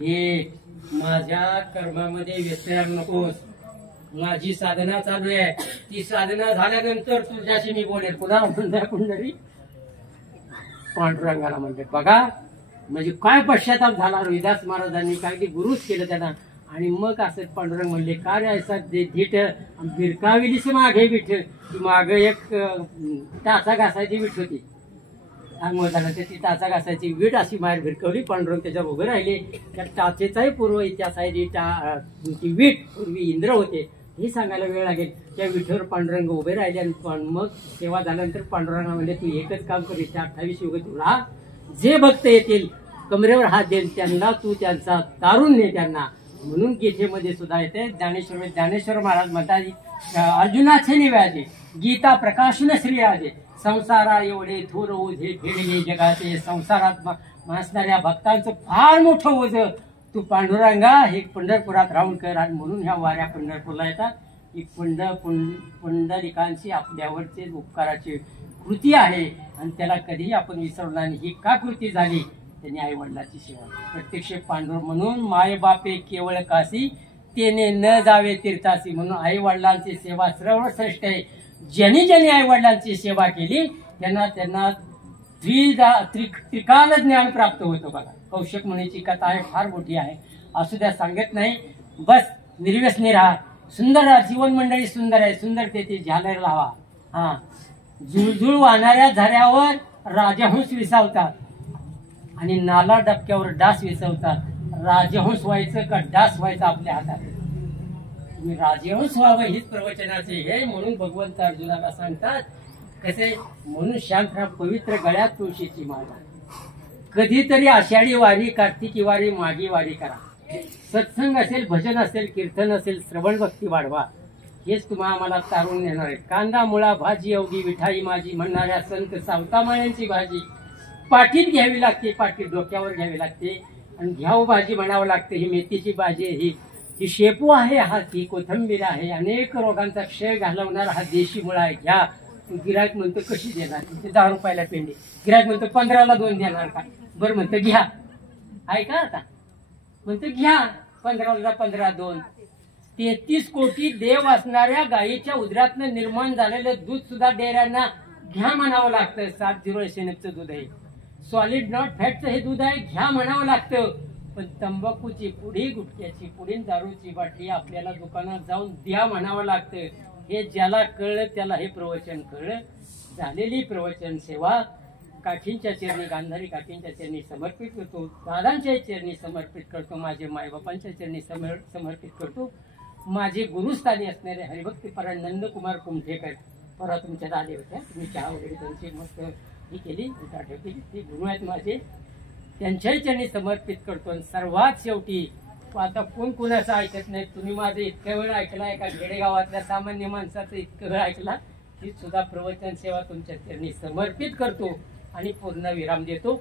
हे माझ्या कर्मामध्ये व्यत्यय नकोस, माझी साधना चालू आहे, ती साधना झाल्यानंतर तुझ्याशी मी बोलेल. पुन्हा पुंडरी पांडुरंगाला म्हणते, बघा म्हणजे काय पश्चाताप झाला रोहिदास महाराजांनी, काय ते गुरुच केलं त्यांना. आणि मग असं पांडुरंग म्हणले, का रे ऐसा धीट बिरकाविलीस मागे विठ, ती माग एक टाचा घासायची विठ होती अंगोळ झालं, ती टाचा घासायची विठ अशी बाहेर भिरकवली. पांडुरंग त्याच्यावर उभे राहिले. त्या टाचेचाही पूर्व इतिहास आहे. ती विठ पूर्वी इंद्र होते हे सांगायला वेळ लागेल. त्या विठेवर पांडुरंग उभे राहिले. आणि मग सेवा झाल्यानंतर पांडुरंगा म्हणजे तू एकच काम कर, 28 युग तुला जे भक्त येतील कमरेवर हात देईल त्यांना तू त्यांचा तारून ने त्यांना. म्हणून गीतेमध्ये सुद्धा येते, ज्ञानेश्वर महाराज म्हणतात, अर्जुनाचे निव्याजे गीता प्रकाशन श्रीराजे, संसारा एवढे थोर ओझे फेडले जगाचे, संसारात असणाऱ्या भक्तांचं फार मोठं ओझ तू पांडुरंगा हे पंढरपुरात राहून कर. आणि म्हणून ह्या वाऱ्या पंढरपूरला येतात. ही पुंडलिकांची आपल्यावरचे उपकाराची कृती आहे आणि त्याला कधीही आपण विसरलो नाही. ही का कृती झाली? त्यांनी आई वडिलांची सेवा. प्रत्यक्ष पांडुर म्हणून माय बापे केवळ काशी, तेने न जावे तीर्थासी. म्हणून आई वडिलांची सेवा सर्वश्रेष्ठ आहे. ज्यांनी आई वडिलांची सेवा केली त्यांना त्रिकाल ज्ञान प्राप्त होतं. बघा कौशिक मुनीची कथा आहे, फार मोठी आहे. असू द्या, सांगत नाही, बस निर्व्यसनी राहा. सुंदर जीवन मंडळी सुंदर आहे, सुंदरतेची झालर लावा. हा, जुळजुळ वाहणाऱ्या झऱ्यावर राजहंस विसावतात आणि नाला डबक्यावर डास विसवतात. राजहंस व्हायचं का डास व्हायचं आपल्या हातात. तुम्ही राजहंस व्हावं हीच प्रवचनाचे हे. म्हणून भगवंत अर्जुनाला सांगतात कसे, म्हणून शांत पवित्र गळ्यात तुळशीची माळा. कधीतरी आषाढी वारी, कार्तिकी वारी, मागी वारी करा. सत्संग असेल, भजन असेल, कीर्तन असेल, श्रवण भक्ती वाढवा. हेच तुम्हाला आम्हाला तारून नेणार आहे. कांदा मुळा भाजी अवघी विठाई माझी म्हणणाऱ्या संत सावतामाळ्यांची भाजी पाठीत घ्यावी लागते, पाठीत डोक्यावर घ्यावी लागते. आणि घ्याव भाजी म्हणावं लागते. ही मेथीची भाजी आहे, ही शेपू आहे, हा ती कोथंबीर आहे. अनेक रोगांचा क्षय घालवणारा हा देशी मुळा आहे. घ्या. गिरायक म्हणतो कशी देणार? 10 रुपयाला पेंडी. गिरायक म्हणतो 15ला 2 देणार का? बरं म्हणतं घ्या. ऐका आता, म्हणतं घ्या. 15ला 15 2. 33 कोटी देव असणाऱ्या गायीच्या उदरातनं निर्माण झालेलं दूध सुद्धा डेऱ्यांना घ्या म्हणावं लागतं. 7-0 SNFचं दूध आहे. सॉलिड नॉट फॅटचं हे दूध आहे, घ्या म्हणावं लागतं. पण तंबाखूची पुडी, गुटख्याची पुडी, दारूची बाटली आपल्याला दुकानात जाऊन द्या म्हणावं लागतं. हे ज्याला कळलं त्याला हे प्रवचन कळलं. झालेली प्रवचन सेवा काठींच्या चरणी, गांधारी काठींच्या चरणी समर्पित करतो. दादांच्या चरणी समर्पित करतो. माझे मायबापांच्या चरणी समर्पित करतो. माझे गुरुस्थानी असणारे हरिभक्तीपरायण नंदकुमार कुमठेकर परवा तुमच्यात आले होत्या. तुम्ही चहा वगैरे त्यांची मस्त ही केली, ठेवली. ते गुरु आहेत माझे, त्यांच्याही चरणी समर्पित करतो. आणि सर्वात शेवटी आता कोण कोणाचं ऐकत नाही. तुम्ही माझं इतक्या वेळ ऐकला, एका खेडेगावातल्या सामान्य माणसाचं इतकं वेळ ऐकला, ही सुद्धा प्रवचन सेवा तुमच्या चरणी समर्पित करतो आणि पूर्ण विराम देतो.